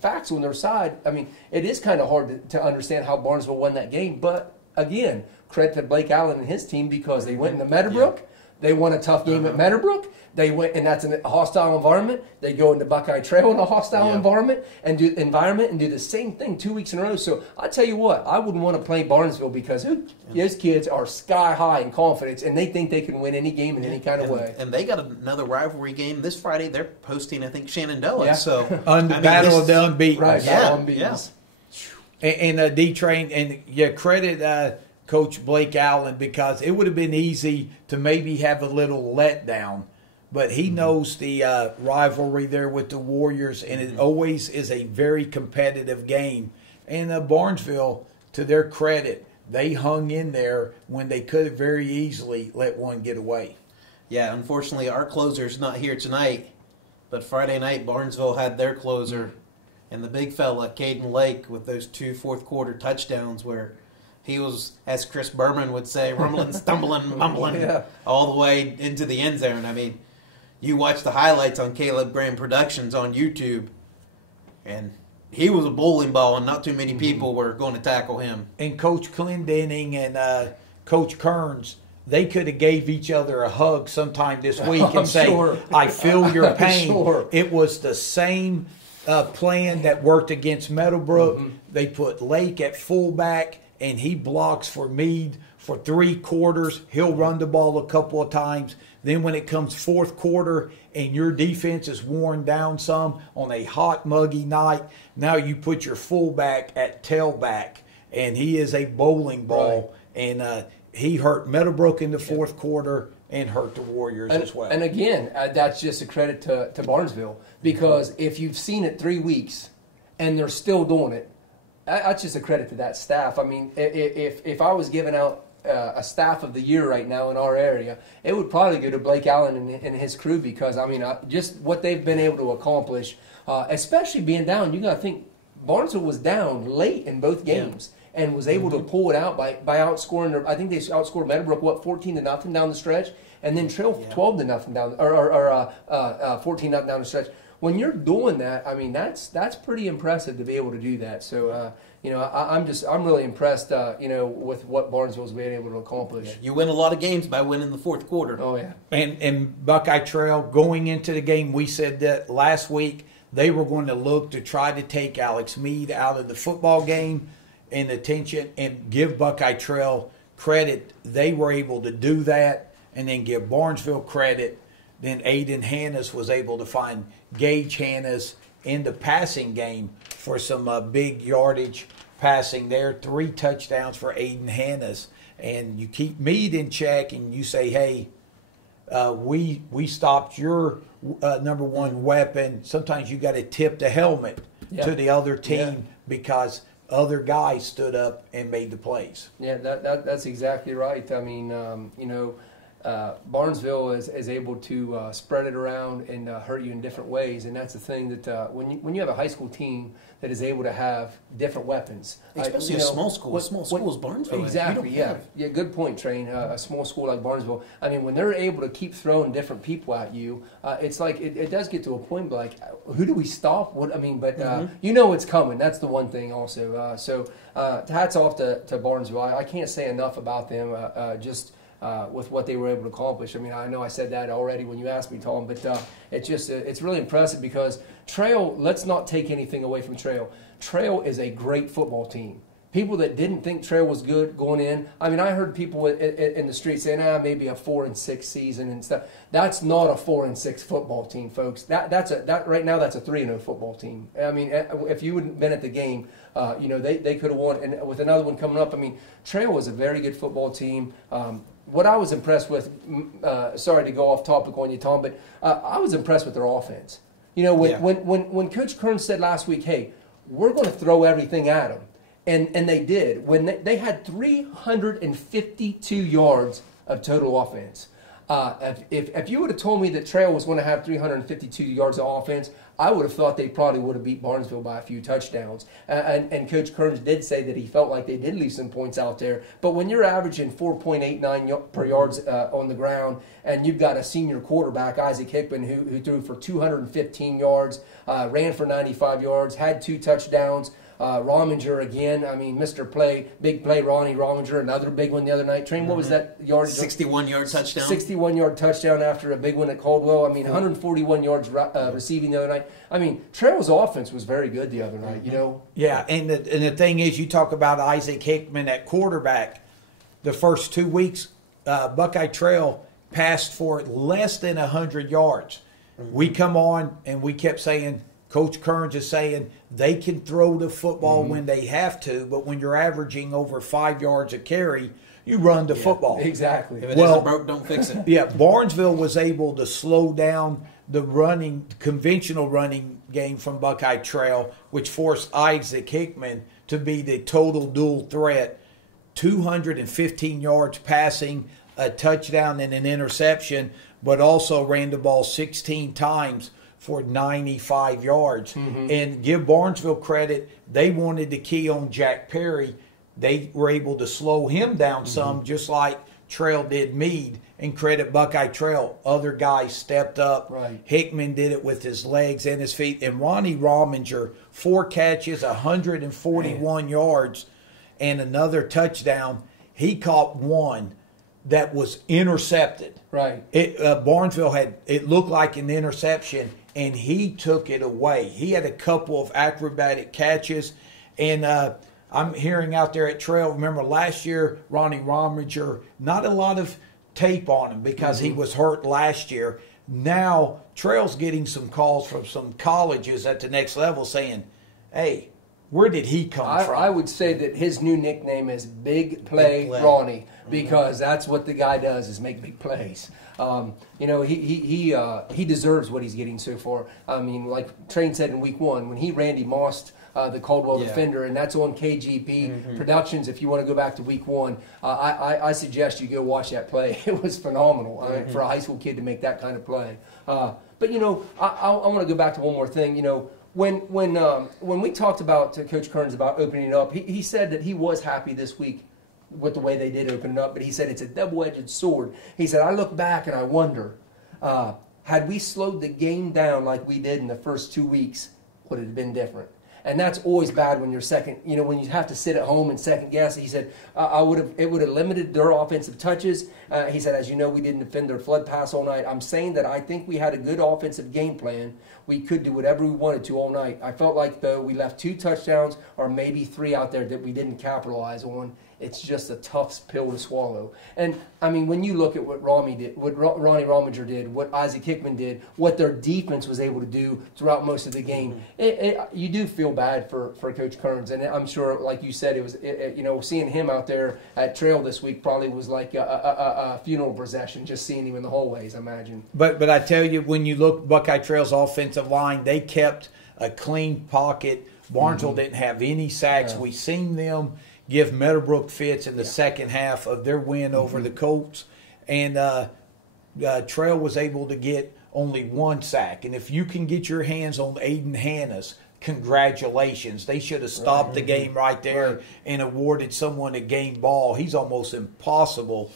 facts on their side, I mean, it is kind of hard to understand how Barnesville won that game. But again, credit to Blake Allen and his team, because they went into Meadowbrook. They won a tough game at Meadowbrook. They went, and that's a hostile environment. They go into Buckeye Trail in a hostile environment and do the same thing 2 weeks in a row. So I tell you what, I wouldn't want to play Barnesville, because those kids are sky high in confidence, and they think they can win any game in any kind of way. And they got another rivalry game this Friday. They're hosting, I think, Shenandoah. Yeah. So battle of the unbeaten. Right, Yeah. And D-Train, and credit Coach Blake Allen, because it would have been easy to maybe have a little letdown. But he knows the rivalry there with the Warriors, and it always is a very competitive game. And Barnesville, to their credit, they hung in there when they could have very easily let one get away. Yeah, unfortunately, our closer's not here tonight. But Friday night, Barnesville had their closer, and the big fella, Caden Lake, with those 2 fourth-quarter touchdowns where he was, as Chris Berman would say, rumbling, stumbling, mumbling all the way into the end zone. I mean, you watch the highlights on Caleb Graham Productions on YouTube, and he was a bowling ball, and not too many people were going to tackle him. And Coach Clendenning and Coach Kearns, they could have gave each other a hug sometime this week and say, I feel your pain. It was the same plan that worked against Meadowbrook. They put Lake at fullback, and he blocks for Meade for 3 quarters. He'll run the ball a couple of times. Then when it comes 4th quarter and your defense is worn down some on a hot, muggy night, now you put your fullback at tailback, and he is a bowling ball. And he hurt Meadowbrook in the 4th quarter and hurt the Warriors as well. And again, that's just a credit to Barnesville, because if you've seen it 3 weeks and they're still doing it, that's just a credit to that staff. I mean, if I was giving out a staff of the year right now in our area, it would probably go to Blake Allen and his crew, because, I mean, just what they've been able to accomplish, especially being down. You got to think Barnesville was down late in both games and was able to pull it out by outscoring. I think they outscored Meadowbrook 14-0 down the stretch, and then Trail 12-0 down, or 14-0 down the stretch. When you're doing that, I mean, that's pretty impressive to be able to do that. So, you know, I'm really impressed, you know, with what Barnesville's been able to accomplish. You win a lot of games by winning the 4th quarter. Oh, yeah. And Buckeye Trail, going into the game, we said that last week they were going to look to try to take Alex Meade out of the football game and attention, and give Buckeye Trail credit. They were able to do that, and then give Barnesville credit. Then Aiden Hannes was able to find Gage Hannes in the passing game for some big yardage passing there. 3 touchdowns for Aiden Hannes. And you keep Meade in check, and you say, hey, we stopped your number one weapon. Sometimes you got to tip the helmet to the other team because other guys stood up and made the plays. Yeah, that's exactly right. I mean, you know, Barnesville is able to spread it around and hurt you in different ways, and that's the thing that when you have a high school team that is able to have different weapons, especially a small school. A small school is Barnesville. Exactly. Yeah. Good point, Train. A small school like Barnesville. I mean, when they're able to keep throwing different people at you, it's like it does get to a point like, who do we stop? What I mean, but you know it's coming. That's the one thing also. So hats off to Barnesville. I can't say enough about them. With what they were able to accomplish. I mean, I know I said that already when you asked me, Tom, but it's really impressive because Trail, let's not take anything away from Trail. Trail is a great football team. People that didn't think Trail was good going in, I mean, I heard people in the street saying, maybe a 4-6 season and stuff. That's not a 4-6 football team, folks. That right now that's a 3-0 football team. I mean, if you hadn't been at the game, they could have won. And with another one coming up, I mean, Trail was a very good football team. What I was impressed with, sorry to go off topic on you, Tom, but I was impressed with their offense. You know, when Coach Kern said last week, hey, we're going to throw everything at them, and they did. When they had 352 yards of total offense. If you would have told me that Trail was going to have 352 yards of offense, I would have thought they probably would have beat Barnesville by a few touchdowns. And Coach Kearns did say that he felt like they did leave some points out there. But when you're averaging 4.89 per yards on the ground, and you've got a senior quarterback, Isaac Hickman, who threw for 215 yards, ran for 95 yards, had 2 touchdowns. Rominger again, I mean, Mr. Play, big play, Ronnie Rominger, another big one the other night. Train, what was that yardage? 61-yard touchdown. 61-yard touchdown after a big one at Caldwell. I mean, 141 yards receiving the other night. I mean, Trail's offense was very good the other night, you know. Yeah, and the thing is, you talk about Isaac Hickman at quarterback. The first 2 weeks, Buckeye Trail passed for less than 100 yards. We come on and we kept saying, Coach Kearns is saying they can throw the football when they have to, but when you're averaging over 5 yards a carry, you run the football. Exactly. If it isn't broke, don't fix it. Yeah, Barnesville was able to slow down the conventional running game from Buckeye Trail, which forced Isaac Hickman to be the total dual threat. 215 yards passing, a touchdown and an interception, but also ran the ball 16 times for 95 yards. And give Barnesville credit, they wanted to key on Jack Perry. They were able to slow him down some, just like Trail did Meade. And credit Buckeye Trail. Other guys stepped up. Right. Hickman did it with his legs and his feet. And Ronnie Rominger, 4 catches, 141 yards, and another touchdown. He caught one that was intercepted. Right. Barnesville it looked like an interception, and he took it away. He had a couple of acrobatic catches, and I'm hearing out there at Trail, remember last year, Ronnie Rominger, not a lot of tape on him because he was hurt last year. Now, Trail's getting some calls from some colleges at the next level saying, hey, where did he come from? I would say that his new nickname is Big Play Ronnie, because that's what the guy does, is make big plays. He deserves what he's getting so far. I mean, like Train said in week 1, when he Randy Mossed the Caldwell defender, and that's on KGP Productions. If you want to go back to week 1, I suggest you go watch that play. It was phenomenal for a high school kid to make that kind of play. But I want to go back to one more thing. When we talked about Coach Kearns about opening it up, he said that he was happy this week with the way they did open it up, but he said it's a double-edged sword. He said, I look back and I wonder, had we slowed the game down like we did in the first 2 weeks, would it have been different? And that's always bad when you're when you have to sit at home and second guess. He said, it would have limited their offensive touches. He said, as you know, we didn't defend their flood pass all night. I'm saying that I think we had a good offensive game plan. We could do whatever we wanted to all night. I felt like, though, we left 2 touchdowns or maybe 3 out there that we didn't capitalize on. It's just a tough pill to swallow. And, I mean, when you look at what Ronnie Rominger did, what Isaac Hickman did, what their defense was able to do throughout most of the game, you do feel bad for Coach Kearns. And I'm sure, like you said, seeing him out there at Trail this week probably was like a funeral procession, just seeing him in the hallways, I imagine. But I tell you, when you look Buckeye Trail's offensive line, they kept a clean pocket. Barnesville didn't have any sacks. We seen them give Meadowbrook fits in the second half of their win over the Colts. and Trail was able to get only 1 sack. And if you can get your hands on Aiden Hanna's, congratulations. They should have stopped the game right there and awarded someone a game ball. He's almost impossible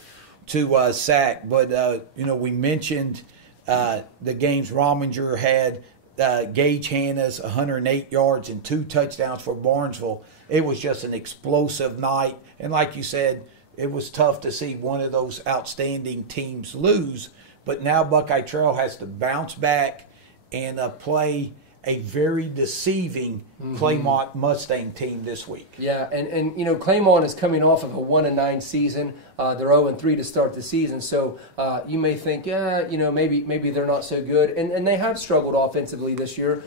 to sack. But, we mentioned the games Rominger had. Gage Hanna's 108 yards and 2 touchdowns for Barnesville. It was just an explosive night. And like you said, it was tough to see one of those outstanding teams lose. But now Buckeye Trail has to bounce back and play a very deceiving Claymont Mustang team this week. Yeah, and Claymont is coming off of a 1-9 season. They're 0-3 to start the season, so you may think, maybe they're not so good. And they have struggled offensively this year.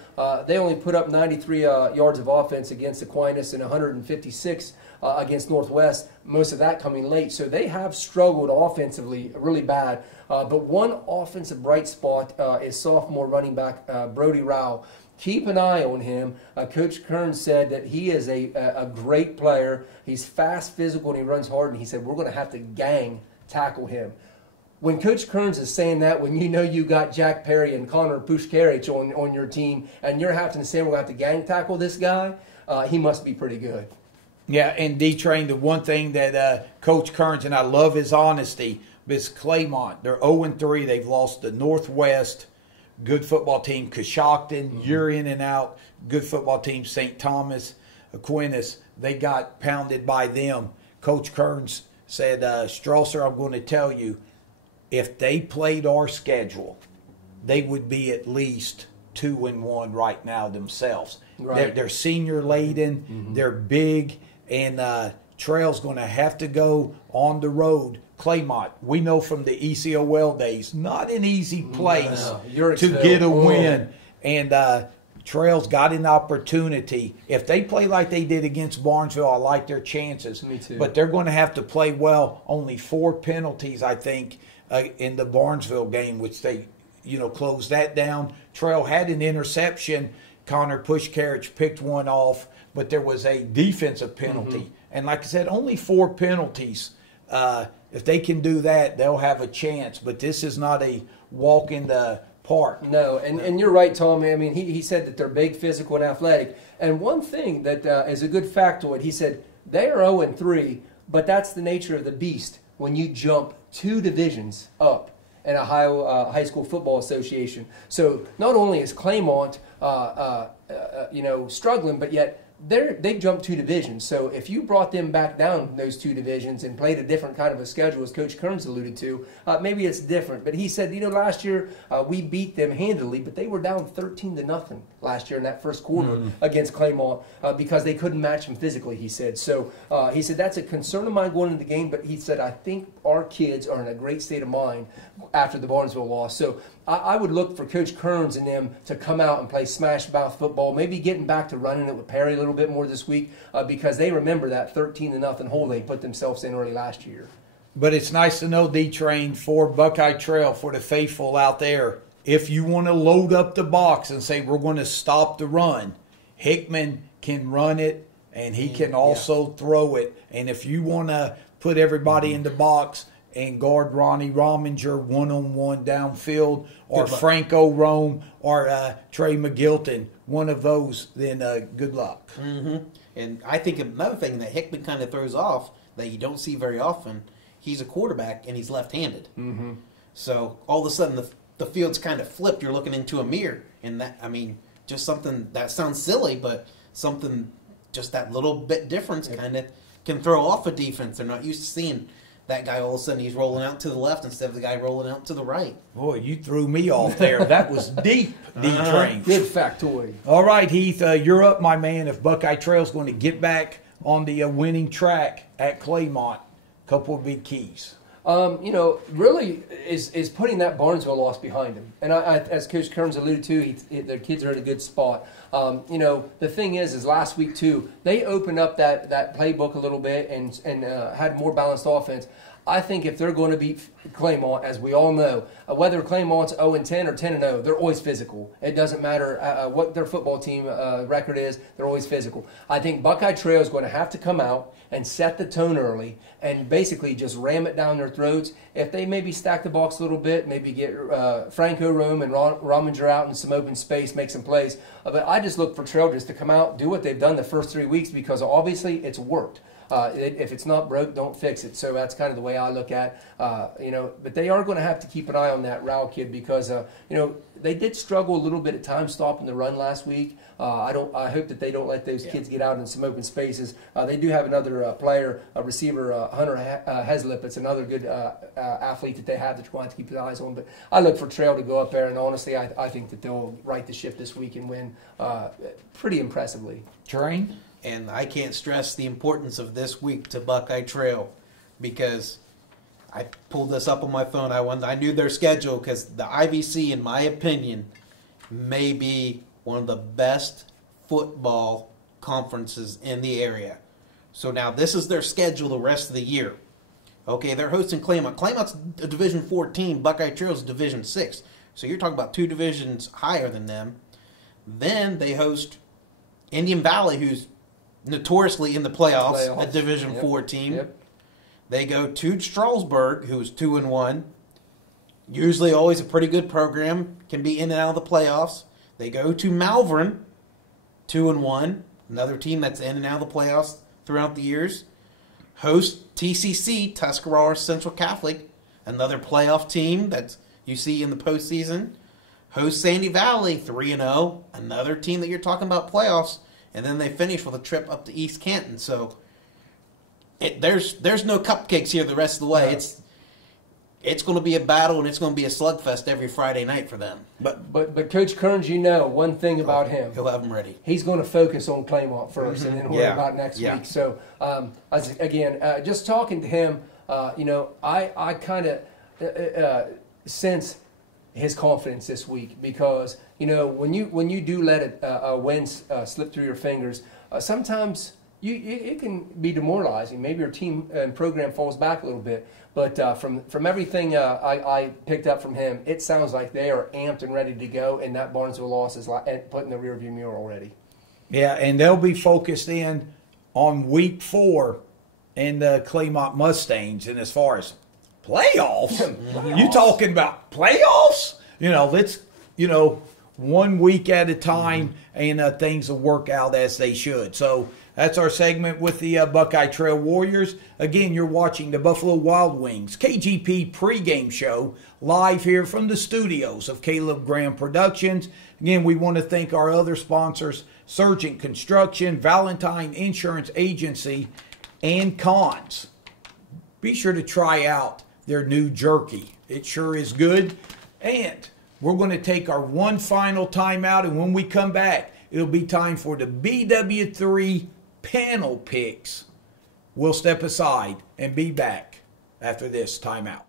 They only put up 93 yards of offense against Aquinas and 156 against Northwest, most of that coming late. So they have struggled offensively really bad. But one offensive bright spot is sophomore running back Brody Rao. Keep an eye on him. Coach Kern said that he is a great player. He's fast, physical, and he runs hard. And he said, we're going to have to gang tackle him. When Coach Kearns is saying that, when you know you got Jack Perry and Connor Pushkarich on your team, and you're having to say we're going to have to gang tackle this guy, he must be pretty good. Yeah, and D-Train, the one thing that Coach Kearns, and I love his honesty, is Claymont. They're 0-3. They've lost to Northwest, good football team. Coshocton, you're in and out, good football team. St. Thomas, Aquinas, they got pounded by them. Coach Kearns said, Strasser, I'm going to tell you, if they played our schedule, they would be at least 2-1 right now themselves. Right. They're senior laden, they're big, and Trail's going to have to go on the road. Claymont, we know from the ECOL days, not an easy place to get a win. And Trail's got an opportunity. If they play like they did against Barnesville, I like their chances. Me too. But they're going to have to play well. Only 4 penalties, I think, in the Barnesville game, which they, closed that down. Trail had an interception. Connor Pushkarich picked one off, but there was a defensive penalty. And like I said, only 4 penalties. If they can do that, they'll have a chance. But this is not a walk in the park. No, and you're right, Tom. I mean, he said that they're big, physical, and athletic. And one thing that is a good factoid, he said they are 0-3, but that's the nature of the beast when you jump 2 divisions up in Ohio High School Football Association. So not only is Claymont, struggling, but yet they've jumped 2 divisions. So if you brought them back down those 2 divisions and played a different kind of a schedule, as Coach Kearns alluded to, maybe it's different. But he said, last year we beat them handily, but they were down 13-0 last year in that first quarter against Claymont because they couldn't match them physically, he said. So he said that's a concern of mine going into the game, but he said, I think our kids are in a great state of mind after the Barnesville loss. So I would look for Coach Kearns and them to come out and play smash mouth football, maybe getting back to running it with Perry a little bit more this week because they remember that 13-0 hole they put themselves in early last year. But it's nice to know, D-Train, for Buckeye Trail, for the faithful out there, if you want to load up the box and say we're going to stop the run, Hickman can run it and he can also throw it. And if you want to put everybody in the box and guard Ronnie Rominger one-on-one downfield, or Franco Rome, or Trey McGilton, one of those, then good luck. And I think another thing that Hickman kind of throws off that you don't see very often, he's a quarterback and he's left-handed. So all of a sudden the field's kind of flipped. You're looking into a mirror. And that, just something that sounds silly, but something, just that little bit difference kind of can throw off a defense. They're not used to seeing that guy all of a sudden he's rolling out to the left instead of the guy rolling out to the right. Boy, you threw me off there. That was deep, D-Train. Good factoid. All right, Heath, you're up, my man. If Buckeye Trail's going to get back on the winning track at Claymont, a couple of big keys. Really is putting that Barnesville loss behind him. And I as Coach Kearns alluded to, their kids are at a good spot. The thing is last week too, they opened up that playbook a little bit and had more balanced offense. I think if they're going to beat Claymont, as we all know, whether Claymont's 0-10 or 10-0, they're always physical. It doesn't matter what their football team record is, they're always physical. I think Buckeye Trail is going to have to come out and set the tone early and basically just ram it down their throats. If they maybe stack the box a little bit, maybe get Franco Rome and Rominger out in some open space, make some plays. But I just look for Trail just to come out, do what they've done the first 3 weeks, because obviously it's worked. If it's not broke, don't fix it. So that's kind of the way I look at, but they are going to have to keep an eye on that Rao kid, because, they did struggle a little bit at times stopping the run last week. I hope that they don't let those kids get out in some open spaces. They do have another player, a receiver, Hunter Heslip. It's another good athlete that they have that you're going to have to keep your eyes on. But I look for Trail to go up there, and honestly, I think that they'll right the ship this week and win pretty impressively. Train? And I can't stress the importance of this week to Buckeye Trail, because I pulled this up on my phone. I knew their schedule, because the IVC, in my opinion, may be one of the best football conferences in the area. So now this is their schedule the rest of the year. Okay, they're hosting Claymont. Claymont's a Division 14. Buckeye Trail's Division 6. So you're talking about 2 divisions higher than them. Then they host Indian Valley, who's notoriously in the playoffs. A Division 4 team. Yep. They go to Strasburg, who's 2-1. Usually always a pretty good program. Can be in and out of the playoffs. They go to Malvern, 2-1. Another team that's in and out of the playoffs throughout the years. Host TCC, Tuscarora Central Catholic, another playoff team that you see in the postseason. Host Sandy Valley, 3-0, another team that you're talking about playoffs. And then they finish with a trip up to East Canton. So there's no cupcakes here the rest of the way. No. It's going to be a battle, and it's going to be a slugfest every Friday night for them. But Coach Kearns, one thing about him. He'll have them ready. He's going to focus on Claymont first, and then worry about next week. So, just talking to him, I kind of sense his confidence this week, because when you do let a win slip through your fingers, sometimes it can be demoralizing. Maybe your team and program falls back a little bit. But from everything I picked up from him, it sounds like they are amped and ready to go, and that Barnesville loss is put in the rearview mirror already. Yeah, and they'll be focused in on week 4 in the Claymont Mustangs. And as far as playoffs, you talking about playoffs? Let's 1 week at a time, and things will work out as they should. So that's our segment with the Buckeye Trail Warriors. Again, you're watching the Buffalo Wild Wings KGP Pre-Game Show live here from the studios of Caleb Graham Productions. Again, we want to thank our other sponsors, Surgent Construction, Valentine Insurance Agency, and Conn. Be sure to try out their new jerky. It sure is good. And we're going to take our one final timeout, and when we come back, it'll be time for the BW3 panel picks. We'll step aside and be back after this timeout.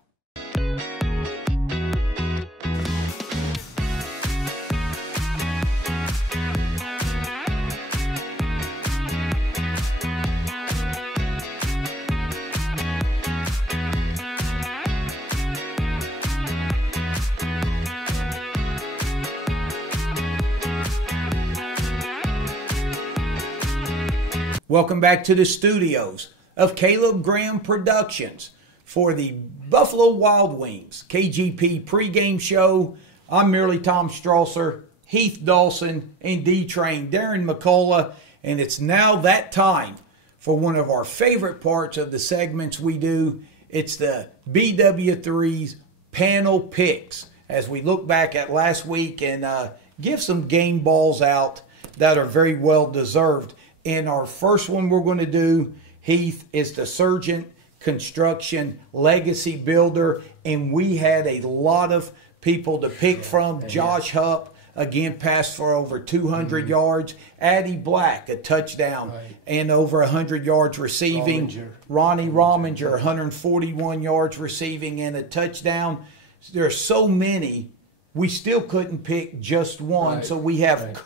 Welcome back to the studios of Caleb Graham Productions for the Buffalo Wild Wings KGP Pre-Game Show. I'm merely Tom Strasser, Heath Dawson, and D-Train Darren McCullough, and it's now that time for one of our favorite parts of the segments we do. It's the BW3's panel picks, as we look back at last week and give some game balls out that are very well deserved. And our first one we're going to do, Heath, is the Surgent Construction Legacy Builder. And we had a lot of people to pick from. Josh Hupp, again, passed for over 200 yards. Addie Black, a touchdown and over 100 yards receiving. Ronnie Rominger, 141 yards receiving and a touchdown. There are so many, we still couldn't pick just one. So we have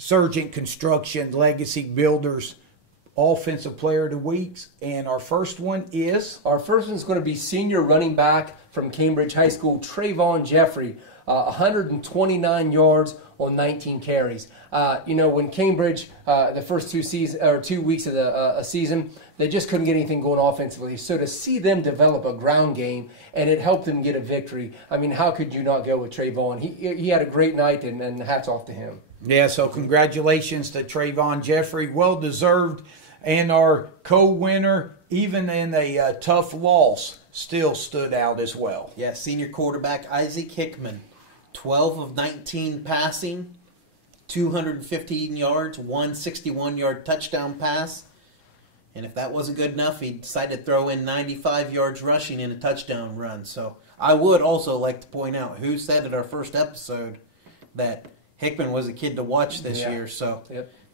Surgent Construction Legacy Builders Offensive Player of the Weeks. And our first one is? Our first one's going to be senior running back from Cambridge High School, Trayvon Jeffrey, 129 yards on 19 carries. When Cambridge, the first 2 weeks of the season, they just couldn't get anything going offensively. So to see them develop a ground game, and it helped them get a victory, I mean, how could you not go with Trayvon? He had a great night, and hats off to him. Yeah, so congratulations to Trayvon Jeffrey. Well-deserved. And our co-winner, even in a tough loss, still stood out as well. Yeah, senior quarterback Isaac Hickman, 12 of 19 passing, 215 yards, 161-yard touchdown pass. And if that wasn't good enough, he decided to throw in 95 yards rushing in a touchdown run. So I would also like to point out, who said at our first episode that Hickman was a kid to watch this year. So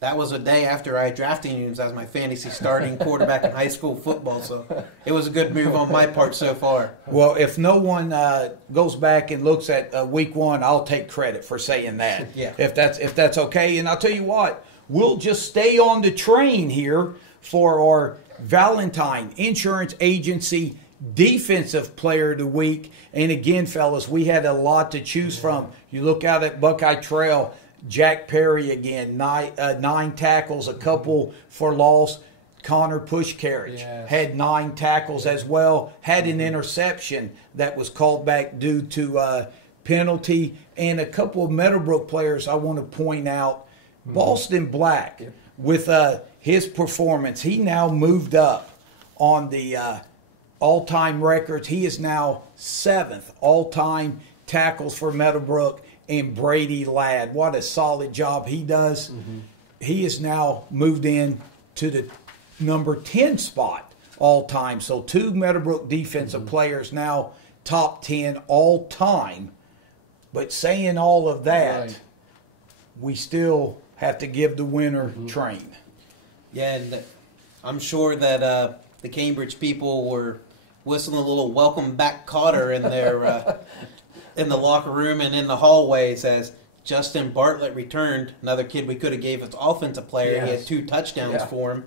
that was a day after I drafted him as my fantasy starting quarterback in high school football. So it was a good move on my part so far. Well, if no one goes back and looks at week 1, I'll take credit for saying that. Yeah. If that's okay. And I'll tell you what, we'll just stay on the train here for our Valentine Insurance Agency Defensive Player of the Week. And again, fellas, we had a lot to choose from. You look out at Buckeye Trail, Jack Perry again, 9 tackles, a couple for loss. Connor Pushcarriage had 9 tackles as well, had an interception that was called back due to penalty. And a couple of Meadowbrook players I want to point out. Boston Black, with his performance, he now moved up on the all-time records. He is now 7th all-time tackles for Meadowbrook. And Brady Ladd, what a solid job he does. He is now moved in to the number 10 spot all-time. So 2 Meadowbrook defensive players now top 10 all-time. But saying all of that, we still have to give the winner Train. Yeah, and I'm sure that the Cambridge people were whistling a little welcome back Cotter in their in the locker room and in the hallways as Justin Bartlett returned. Another kid we could have gave as offensive player. He had 2 touchdowns for him.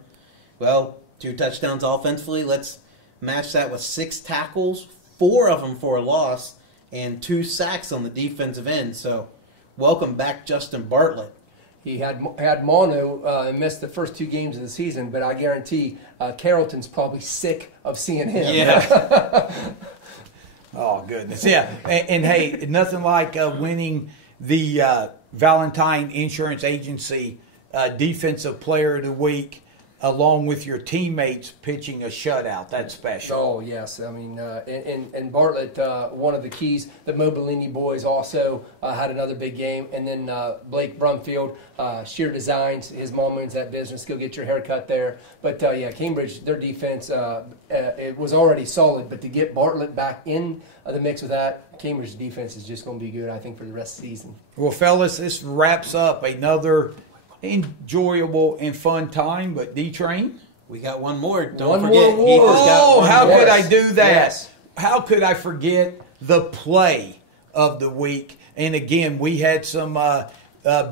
Well, 2 touchdowns offensively. Let's match that with 6 tackles, 4 of them for a loss, and 2 sacks on the defensive end. So welcome back, Justin Bartlett. He had mono and missed the first 2 games of the season, but I guarantee Carrollton's probably sick of seeing him. Yeah. Oh, goodness. Yeah. And hey, nothing like winning the Valentine Insurance Agency Defensive Player of the Week along with your teammates pitching a shutout. That's special. Oh, yes. I mean, and Bartlett, one of the keys. The Mobilini boys also had another big game. And then Blake Brumfield, Sheer Designs, his mom owns that business. Go get your haircut there. But, Cambridge, their defense, it was already solid. But to get Bartlett back in the mix with that, Cambridge's defense is just going to be good, I think, for the rest of the season. Well, fellas, this wraps up another enjoyable and fun time, but D-Train? We got one more. Don't forget. How could I do that? Yes. How could I forget the play of the week? And again, we had some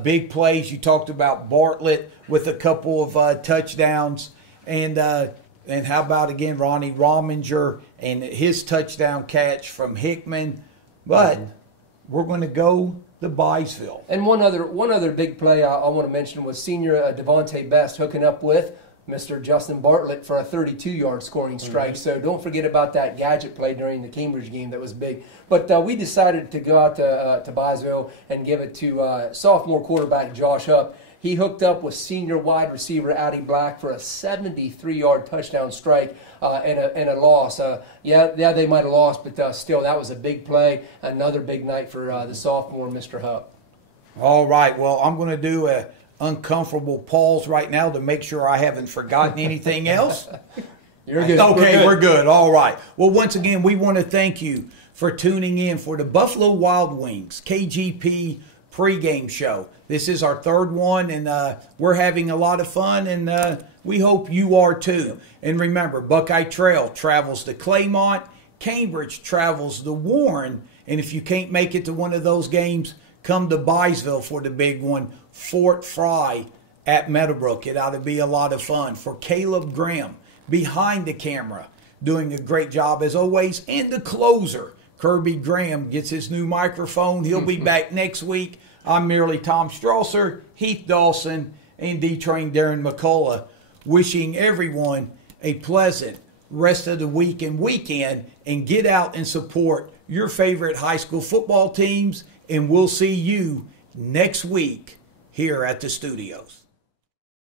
big plays. You talked about Bartlett with a couple of touchdowns. And how about, again, Ronnie Rominger and his touchdown catch from Hickman. But we're going to go to Byesville. And one other big play I want to mention was senior Devontae Best hooking up with Mr. Justin Bartlett for a 32-yard scoring strike. So don't forget about that gadget play during the Cambridge game that was big. But we decided to go out to Byesville and give it to sophomore quarterback Josh Hupp. He hooked up with senior wide receiver Addie Black for a 73-yard touchdown strike and a loss. They might have lost, but still, that was a big play. Another big night for the sophomore, Mr. Hupp. All right. Well, I'm going to do a uncomfortable pause right now to make sure I haven't forgotten anything else. You're good. Okay, we're good. All right. Well, once again, we want to thank you for tuning in for the Buffalo Wild Wings KGP Pre-Game show. This is our 3rd one, and we're having a lot of fun, and we hope you are too. And remember, Buckeye Trail travels to Claymont, Cambridge travels to Warren, and if you can't make it to one of those games, come to Byesville for the big one, Fort Fry at Meadowbrook. It ought to be a lot of fun. For Caleb Graham, behind the camera, doing a great job as always. And the closer, Kirby Graham, gets his new microphone. He'll be back next week. I'm merely Tom Strasser, Heath Dawson, and D-Train Darren McCullough, wishing everyone a pleasant rest of the week and weekend, and get out and support your favorite high school football teams. And we'll see you next week here at the studios.